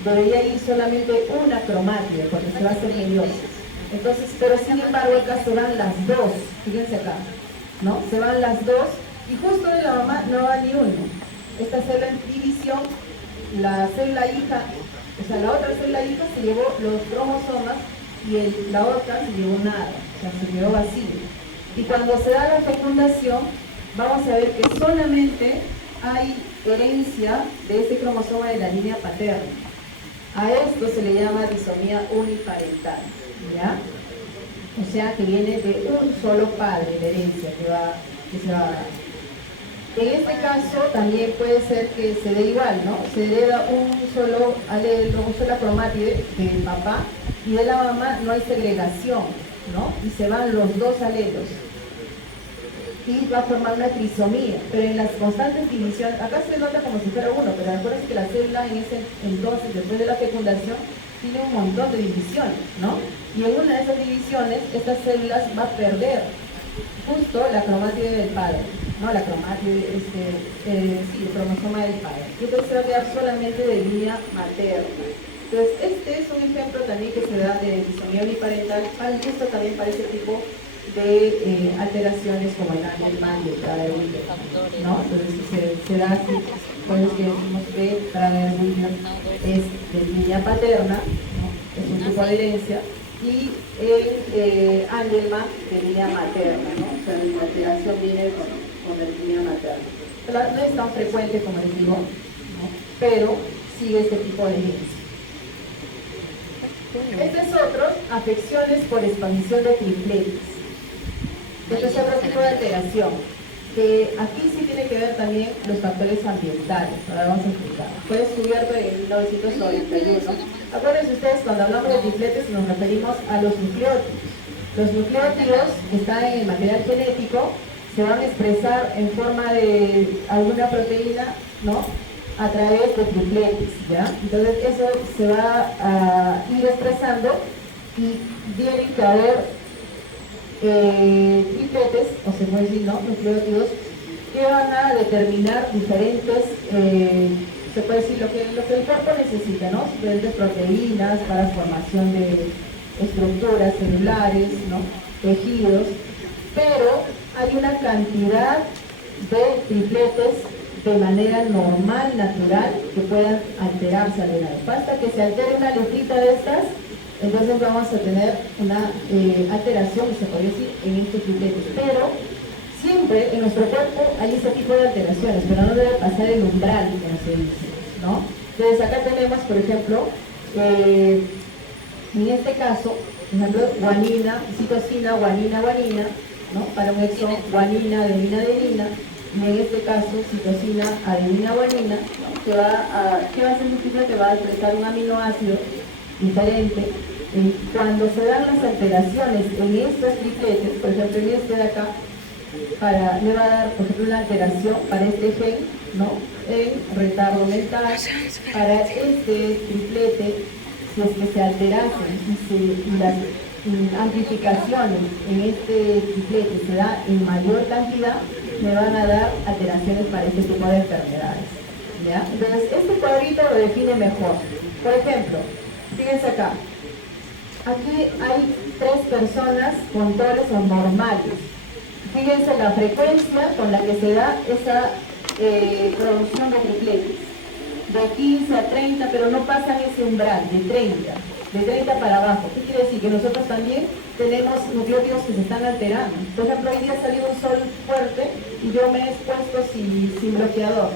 debería ir solamente una cromátide, porque se va a hacer meiosis. Entonces, pero sin embargo acá se van las dos, fíjense acá, ¿no? Se van las dos, y justo de la mamá no va ni uno. Esta célula en división, la célula hija, o sea, la otra célula hija se llevó los cromosomas y la otra se llevó nada, o sea, se quedó vacío. Y cuando se da la fecundación, vamos a ver que solamente hay herencia de este cromosoma de la línea paterna. A esto se le llama disomía uniparental, ¿ya? O sea, que viene de un solo padre, de herencia que se va a dar. En este caso también puede ser que se dé igual, ¿no? Se hereda un solo alelo, una sola cromátide del papá, y de la mamá no hay segregación, ¿no? Y se van los dos alelos. Y va a formar una trisomía, pero en las constantes divisiones, acá se nota como si fuera uno, pero acuérdense que la célula en ese entonces, después de la fecundación, tiene un montón de divisiones, ¿no? Y en una de esas divisiones, estas células va a perder justo la cromátide del padre, ¿no? La cromátide, sí, el cromosoma del padre. Y entonces se va a quedar solamente de línea materna. Entonces, este es un ejemplo también que se da de disomía biparental, justo también para ese tipo de alteraciones como el Angelman y el Prader-Willi, ¿no? Entonces se da así, por eso que decimos que Prader-Willi es de línea paterna, ¿no? Es un tipo de herencia, y el Angelman de línea materna, ¿no? O sea, la alteración viene con la línea materna. Pero no es tan frecuente como les digo, ¿no? Pero sigue este tipo de herencia. Este es otro, afecciones por expansión de tripletes. Este es otro tipo de alteración, que aquí sí tiene que ver también los factores ambientales. Ahora vamos a explicar. Fue descubierto en 1991. Acuérdense ustedes, cuando hablamos de tripletes nos referimos a los nucleótidos. Los nucleótidos que están en el material genético se van a expresar en forma de alguna proteína, ¿no? A través de tripletes, ¿ya? Entonces eso se va a ir expresando y tienen que haber tripletes, o se puede decir, ¿no? Nucleótidos, que van a determinar diferentes, se puede decir, lo que el cuerpo necesita, ¿no? Diferentes proteínas para formación de estructuras celulares, ¿no? Tejidos, pero hay una cantidad de tripletes de manera normal, natural, que puedan alterarse al edad. Basta que se altere una letrita de estas, entonces vamos a tener una alteración, se podría decir, en estos tripletes. Pero siempre en nuestro cuerpo hay ese tipo de alteraciones, pero no debe pasar el umbral, como se dice, ¿no? Entonces acá tenemos, por ejemplo, en este caso, por ejemplo, guanina, citosina, guanina, guanina, ¿no? Para un exón, guanina, adenina, adenina, y en este caso, citosina, adenina, guanina, ¿no? ¿Qué va a hacer un triplete? Va a expresar un aminoácido diferente. Cuando se dan las alteraciones en estos tripletes, por ejemplo, en este de acá, le va a dar, por ejemplo, una alteración para este gen, ¿no? En retardo mental, para este triplete, si es que se alterasen y las amplificaciones en este triplete se da en mayor cantidad, me van a dar alteraciones para este tipo de enfermedades, ¿ya? Entonces, este cuadrito lo define mejor. Por ejemplo, fíjense acá, aquí hay 3 personas con dobles o normales. Fíjense la frecuencia con la que se da esa producción de tripletes. De 15 a 30, pero no pasan ese umbral, de 30 para abajo. ¿Qué quiere decir? Que nosotros también tenemos nucleótidos que se están alterando. Por ejemplo, hoy día ha salido un sol fuerte y yo me he expuesto sin bloqueador.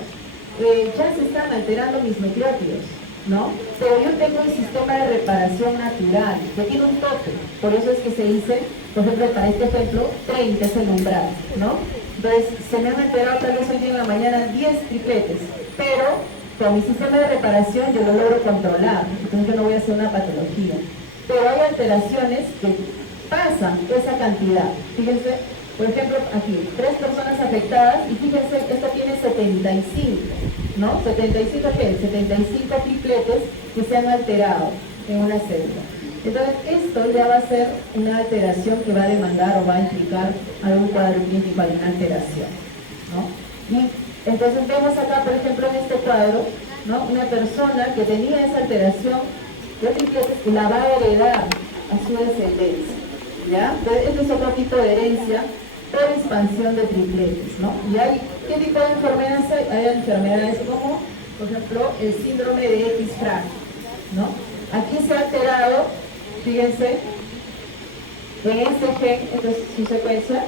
Ya se están alterando mis nucleótidos, ¿no? Pero yo tengo un sistema de reparación natural, que tiene un tope. Por eso es que se dice, por ejemplo, para este ejemplo, 30 es el umbral, ¿no? Entonces, se me han alterado tal vez hoy día en la mañana 10 tripletes, pero con mi sistema de reparación yo lo logro controlar, entonces yo no voy a hacer una patología. Pero hay alteraciones que pasan esa cantidad. Fíjense, por ejemplo, aquí, 3 personas afectadas y fíjense, esta tiene 75, ¿no? 75 ¿qué? 75 tripletes que se han alterado en una célula. Entonces, esto ya va a ser una alteración que va a demandar o va a implicar algún cuadro clínico, alguna alteración, ¿no? Y entonces vemos acá, por ejemplo, en este cuadro, ¿no? Una persona que tenía esa alteración de tripletes la va a heredar a su descendencia, ¿ya? Entonces, este es otro tipo de herencia por expansión de tripletes, ¿no? Y hay, ¿qué tipo de enfermedades hay? Hay enfermedades como, por ejemplo, el síndrome de X frágil, ¿no? Aquí se ha alterado, fíjense, en este gen, entonces su secuencia,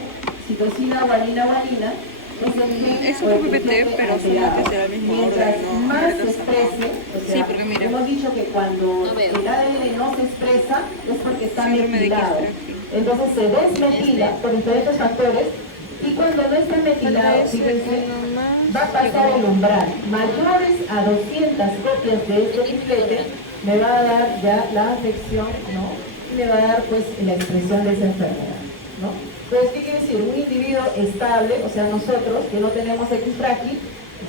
citosina, guanina, guanina, es el gen es un PPT, pero supongo que será el mismo mientras orden, ¿no? más se exprese, o sea, Sí, porque mira, hemos dicho que cuando el ADN no se expresa es porque está metilado. Entonces se desmetila por diferentes factores y cuando no está metilado, fíjense, va a pasar el umbral. Mayores a 200 copias de este triplete me va a dar ya la afección, ¿no? Y me va a dar pues la expresión de esa enfermedad, ¿no? Entonces, ¿qué quiere decir? Un individuo estable, o sea, nosotros que no tenemos X frágil,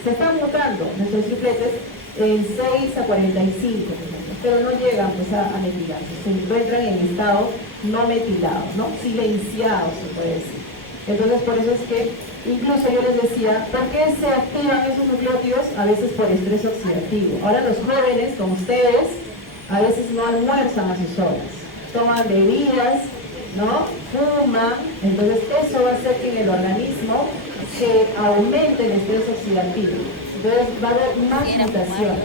se están mutando nuestros tripletes en 6 a 45, por ejemplo, pero no llegan pues a metilarse, se encuentran en estado no metilado, ¿no? Silenciado, se puede decir. Entonces, por eso es que, incluso yo les decía, ¿por qué se activan esos nucleótidos? A veces por estrés oxidativo. Ahora los jóvenes, como ustedes, a veces no almuerzan a sus horas, toman bebidas, ¿no? Fuman, entonces eso va a hacer que en el organismo se aumente el estrés oxidativo. Entonces va a haber más mutaciones.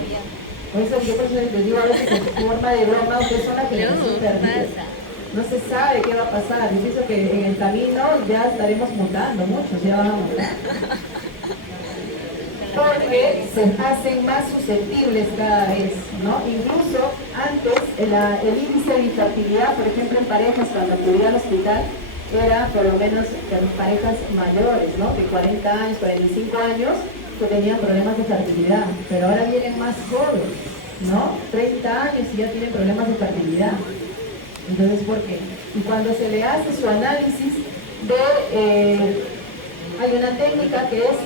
Por eso yo les digo a veces en forma de broma, ustedes son la generación perdida. No se sabe qué va a pasar. Yo pienso que en el camino ya estaremos mutando, muchos ya van a mutar. Porque se hacen más susceptibles cada vez, ¿no? Incluso antes el índice de infertilidad, por ejemplo en parejas cuando acudía al hospital, era por lo menos en parejas mayores, ¿no? De 40 años, 45 años, que tenían problemas de fertilidad, pero ahora vienen más jóvenes, ¿no? 30 años y ya tienen problemas de fertilidad. Entonces, ¿por qué? Y cuando se le hace su análisis hay una técnica que es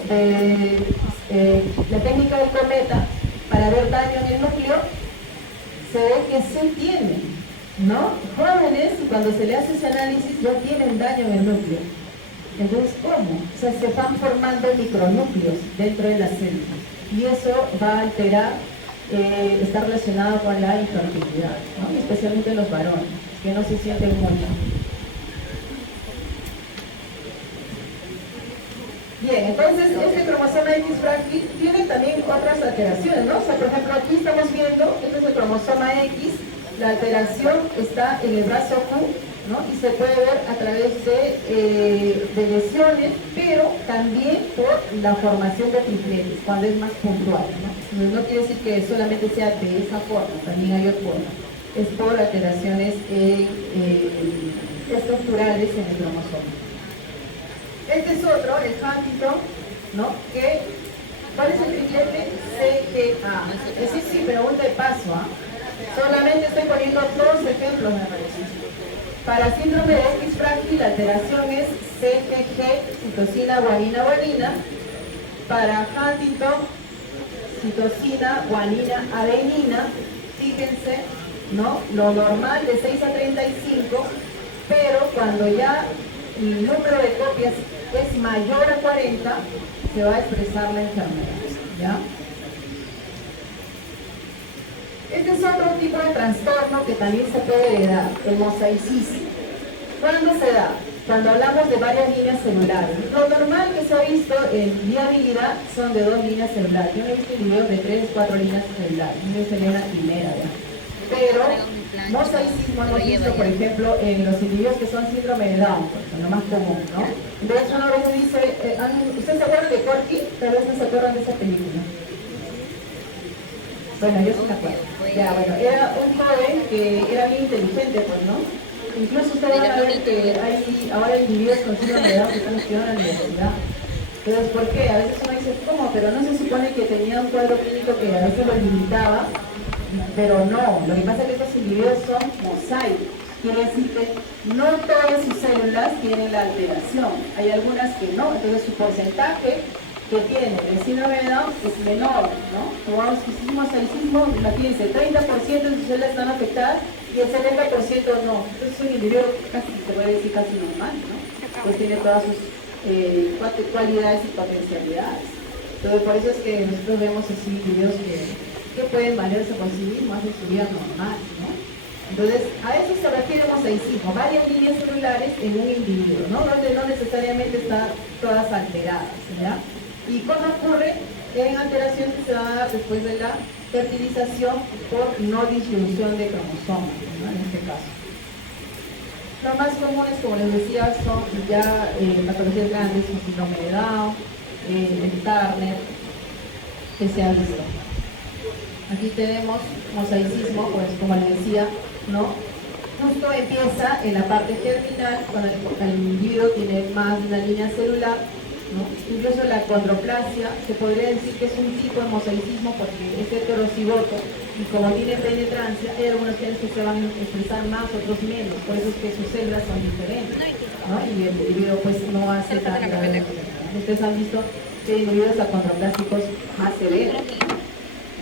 la técnica del cometa para ver daño en el núcleo, se ve que sí tiene, ¿no? Jóvenes, cuando se le hace ese análisis, ya tienen daño en el núcleo. Entonces, ¿cómo? O sea, se van formando micronúcleos dentro de la célula. Y eso va a alterar, está relacionado con la infertilidad, ¿no? Especialmente en los varones, que no se sienten mucho. Bien, entonces este cromosoma X frágil tiene también otras alteraciones, ¿no? O sea, por ejemplo, aquí estamos viendo, este es el cromosoma X, la alteración está en el brazo Q, ¿no? Y se puede ver a través de lesiones, pero también por la formación de tripletes, cuando es más puntual, ¿no? No quiere decir que solamente sea de esa forma, también hay otra forma. Es por alteraciones estructurales en el cromosoma. Este es otro, el Huntington, ¿no? ¿Cuál es el triplete? CGA. Es decir, sí, pregunta de paso, ¿ah? Solamente estoy poniendo dos ejemplos, me parece. Para síndrome de X frágil, la alteración es CTG, citosina, guanina, guanina. Para Huntington, citosina, guanina, adenina. Fíjense, ¿no? Lo normal de 6 a 35, pero cuando ya el número de copias es mayor a 40, se va a expresar la enfermedad, ¿ya? Este es otro tipo de trastorno que también se puede heredar, el mosaicismo. ¿Cuándo se da? Cuando hablamos de varias líneas celulares. Lo normal que se ha visto en viabilidad son de 2 líneas celulares. Yo no he visto individuos de 3, 4 líneas celulares. Yo sería la primera, ¿ya? Pero mosaicismo hemos visto, por ejemplo, en los individuos que son síndrome de Down, lo más común, ¿no? Entonces uno a veces dice, ¿ustedes se acuerdan de Corky? Tal vez no se acuerdan de esa película. Bueno, yo sí me acuerdo. Ya, bueno, era un joven que era bien inteligente, pues, ¿no? Incluso ustedes van a ver que hay ahora individuos con síndrome de Down que están estudiando en la universidad. Entonces, ¿por qué? A veces uno dice, ¿cómo? Pero no se supone que tenía un cuadro clínico que a veces lo limitaba. Pero no, lo que pasa es que estos individuos son mosaicos. Quiere decir que no todas sus células tienen la alteración. Hay algunas que no, entonces su porcentaje que tiene el síndrome de Down es menor, ¿no? Tomamos mosaicismo, imagínense, 30% de sus células están afectadas y el 70% no. Entonces es un individuo casi, se puede decir casi normal, ¿no? Pues tiene todas sus cualidades y potencialidades. Entonces por eso es que nosotros vemos así individuos que pueden valerse por sí mismos, hacen su vida normal, ¿no? Entonces, a eso se refiere mosaicismo, varias líneas celulares en un individuo, ¿no? Donde no necesariamente están todas alteradas, ¿ya? ¿Y cómo ocurre? En alteraciones que se van a dar después de la fertilización por no distribución de cromosomas, ¿no? En este caso. Los más comunes, como les decía, son ya patologías grandes, como síndrome de Down, el Turner, que se ha visto. Aquí tenemos mosaicismo, pues como les decía, ¿no? Justo empieza en la parte germinal, cuando el individuo tiene más de una línea celular, ¿no? Incluso la condroplasia, se podría decir que es un tipo de mosaicismo porque es heterocigoto y como tiene penetrancia, hay algunos genes que se van a expresar más, otros menos, por eso es que sus células son diferentes, ¿no? Y el individuo pues no hace tanta... Ustedes han visto que hay individuos acondroplásticos más severos,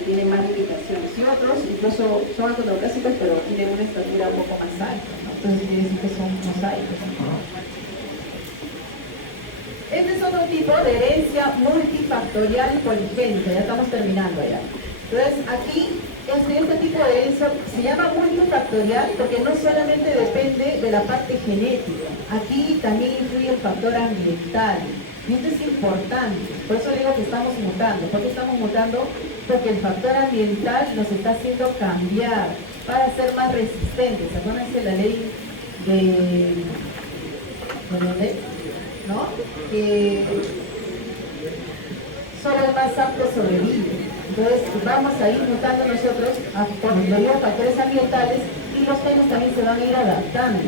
tienen más limitaciones, y otros incluso son acondroplásicos pero tienen una estatura un poco más alta, ¿no? Entonces quiere decir que son mosaicos, ¿no? Este es otro tipo de herencia multifactorial y poligénica, ya estamos terminando ya. Entonces aquí, este tipo de herencia se llama multifactorial porque no solamente depende de la parte genética, aquí también influye el factor ambiental. Y esto es importante, por eso digo que estamos mutando. ¿Por qué estamos mutando? Porque el factor ambiental nos está haciendo cambiar para ser más resistentes. Acuérdense la ley de dónde, ¿no? Que solo el más apto sobrevive. Entonces vamos a ir mutando nosotros por los factores ambientales y los genes también se van a ir adaptando.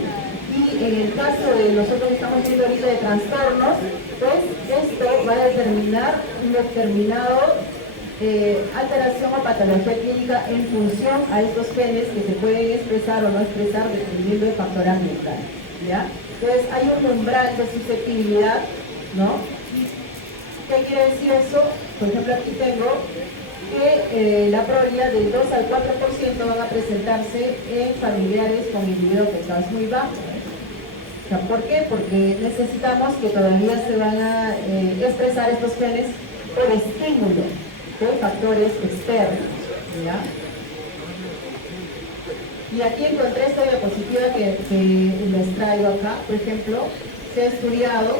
Y en el caso de nosotros que estamos viendo ahorita de trastornos, pues esto va a determinar un determinado alteración o patología clínica en función a estos genes que se pueden expresar o no expresar dependiendo del factor ambiental, ¿ya? Entonces hay un umbral de susceptibilidad, ¿no? ¿Qué quiere decir eso? Por ejemplo, aquí tengo que la probabilidad del 2 al 4% van a presentarse en familiares con individuo afectado. Es muy bajo. O sea, ¿por qué? Porque necesitamos que todavía se van a expresar estos genes por estímulo de factores externos, ¿ya? Y aquí encontré esta diapositiva que les traigo acá. Por ejemplo, se ha estudiado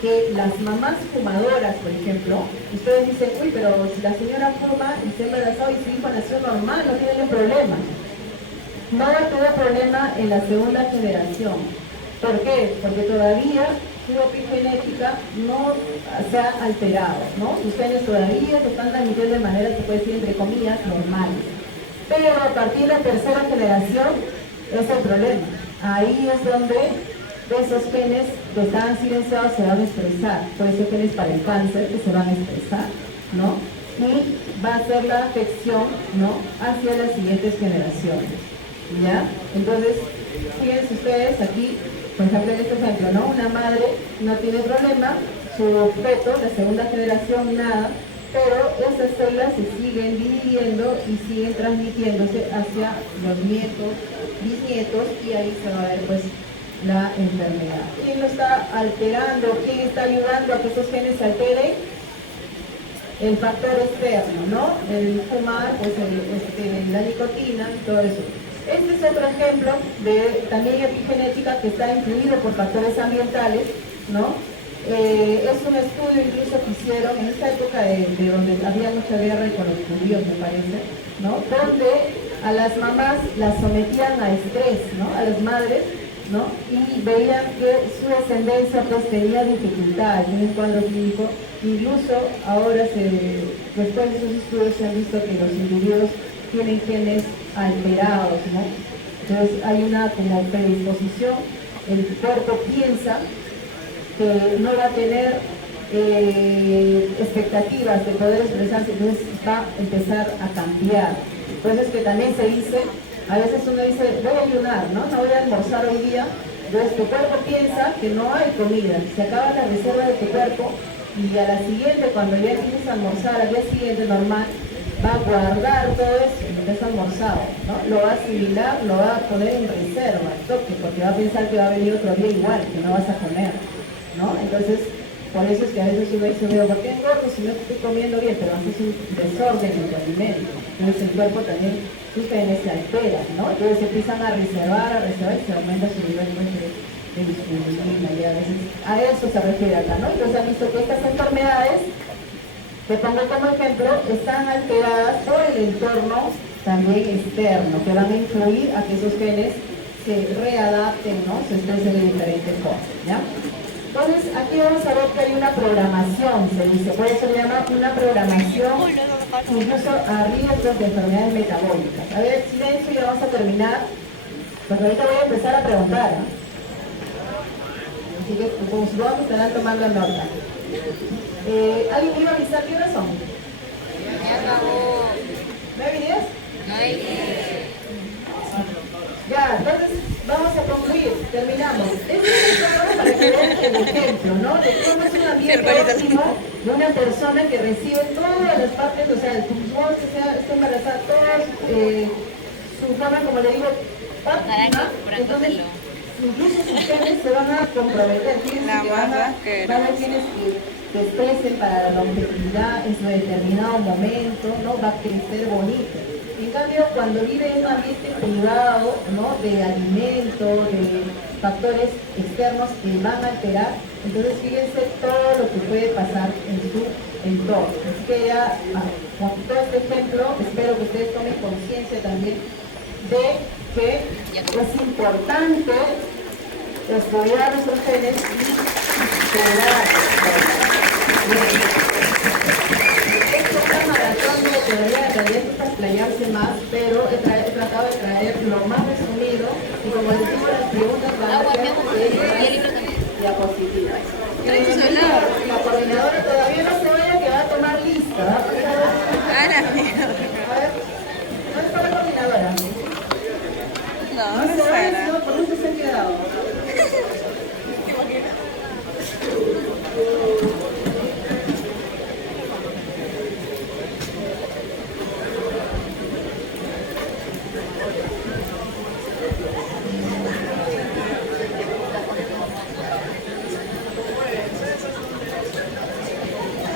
que las mamás fumadoras, por ejemplo, ustedes dicen, uy, pero si la señora fuma y está embarazada y su hijo nació normal, no tiene problema. No va a tener problema en la segunda generación. ¿Por qué? Porque todavía su epigenética no se ha alterado, ¿no? Sus genes todavía se están transmitiendo de manera, se puede decir, entre comillas, normales. Pero a partir de la tercera generación es el problema. Ahí es donde esos genes que estaban silenciados se van a expresar. Por eso genes para el cáncer que se van a expresar, ¿no? Y va a ser la afección, ¿no?, hacia las siguientes generaciones, ¿ya? Entonces, fíjense ustedes aquí, por ejemplo, en este ejemplo, ¿no? Una madre no tiene problema, su feto, la segunda generación, nada, pero esas células se siguen dividiendo y siguen transmitiéndose hacia los nietos, bisnietos, y ahí se va a ver pues la enfermedad. ¿Quién lo está alterando? ¿Quién está ayudando a que esos genes se alteren? El factor externo, ¿no? El fumar, pues la nicotina, todo eso. Este es otro ejemplo de también epigenética que está influido por factores ambientales, ¿no? Es un estudio incluso que hicieron en esta época de donde había mucha guerra con los judíos, me parece, ¿no? Donde a las mamás las sometían a estrés, ¿no? A las madres, ¿no? Y veían que su descendencia pues tenía dificultades en el cuadro clínico. Incluso ahora, después de esos estudios, se han visto que los individuos tienen genes alterados, ¿no? Entonces hay una como predisposición, el cuerpo piensa que no va a tener expectativas de poder expresarse, entonces va a empezar a cambiar. Por eso es que también se dice, a veces uno dice, voy a ayunar, ¿no? No voy a almorzar hoy día. Entonces tu cuerpo piensa que no hay comida, se acaba la reserva de tu cuerpo y a la siguiente, cuando ya empieces a almorzar, al día siguiente normal, va a guardar todo eso, lo que has almorzado, ¿no? Lo va a asimilar, lo va a poner en reserva, porque va a pensar que va a venir otro día igual, que no vas a comer, ¿no? Entonces, por eso es que a veces uno dice, ¿por qué engordo si no estoy comiendo bien? Pero haces un desorden en tu alimento. Entonces el cuerpo también, sus genes se alteran, ¿no? Entonces empiezan a reservar y se aumenta su nivel de insulina, y a veces a eso se refiere acá, ¿no? Entonces han visto que estas enfermedades, que pongo como ejemplo, están alteradas por el entorno también externo, que van a influir a que esos genes se readapten, ¿no? Se expresen de diferentes formas, ¿ya? Entonces, aquí vamos a ver que hay una programación, se dice, por eso se llama una programación, incluso a riesgos de enfermedades metabólicas. A ver, silencio, ya vamos a terminar, porque ahorita voy a empezar a preguntar, ¿no? Así que, como si vamos, estarán tomando nota. ¿Alguien me iba a avisar qué horas son? Ya acabó. ¿9 y 10? No hay. Ya, entonces vamos a concluir, terminamos. Es para que vean el ejemplo, ¿no? De cómo es un ambiente óptimo de una persona que recibe todas las partes, o sea, el pulmón, que está embarazada, toda su forma, como le digo, óptima. Entonces, incluso sus genes se van a comprometer, fíjense que van a haber genes que expresen para la longevidad en su determinado momento, ¿no? Va a crecer bonito. En cambio, cuando vive en un ambiente privado, ¿no?, de alimento, de factores externos que van a alterar, entonces fíjense todo lo que puede pasar en su entorno. Así que ya, con todo este ejemplo, espero que ustedes tomen conciencia también de que es importante estudiar nuestros genes y generar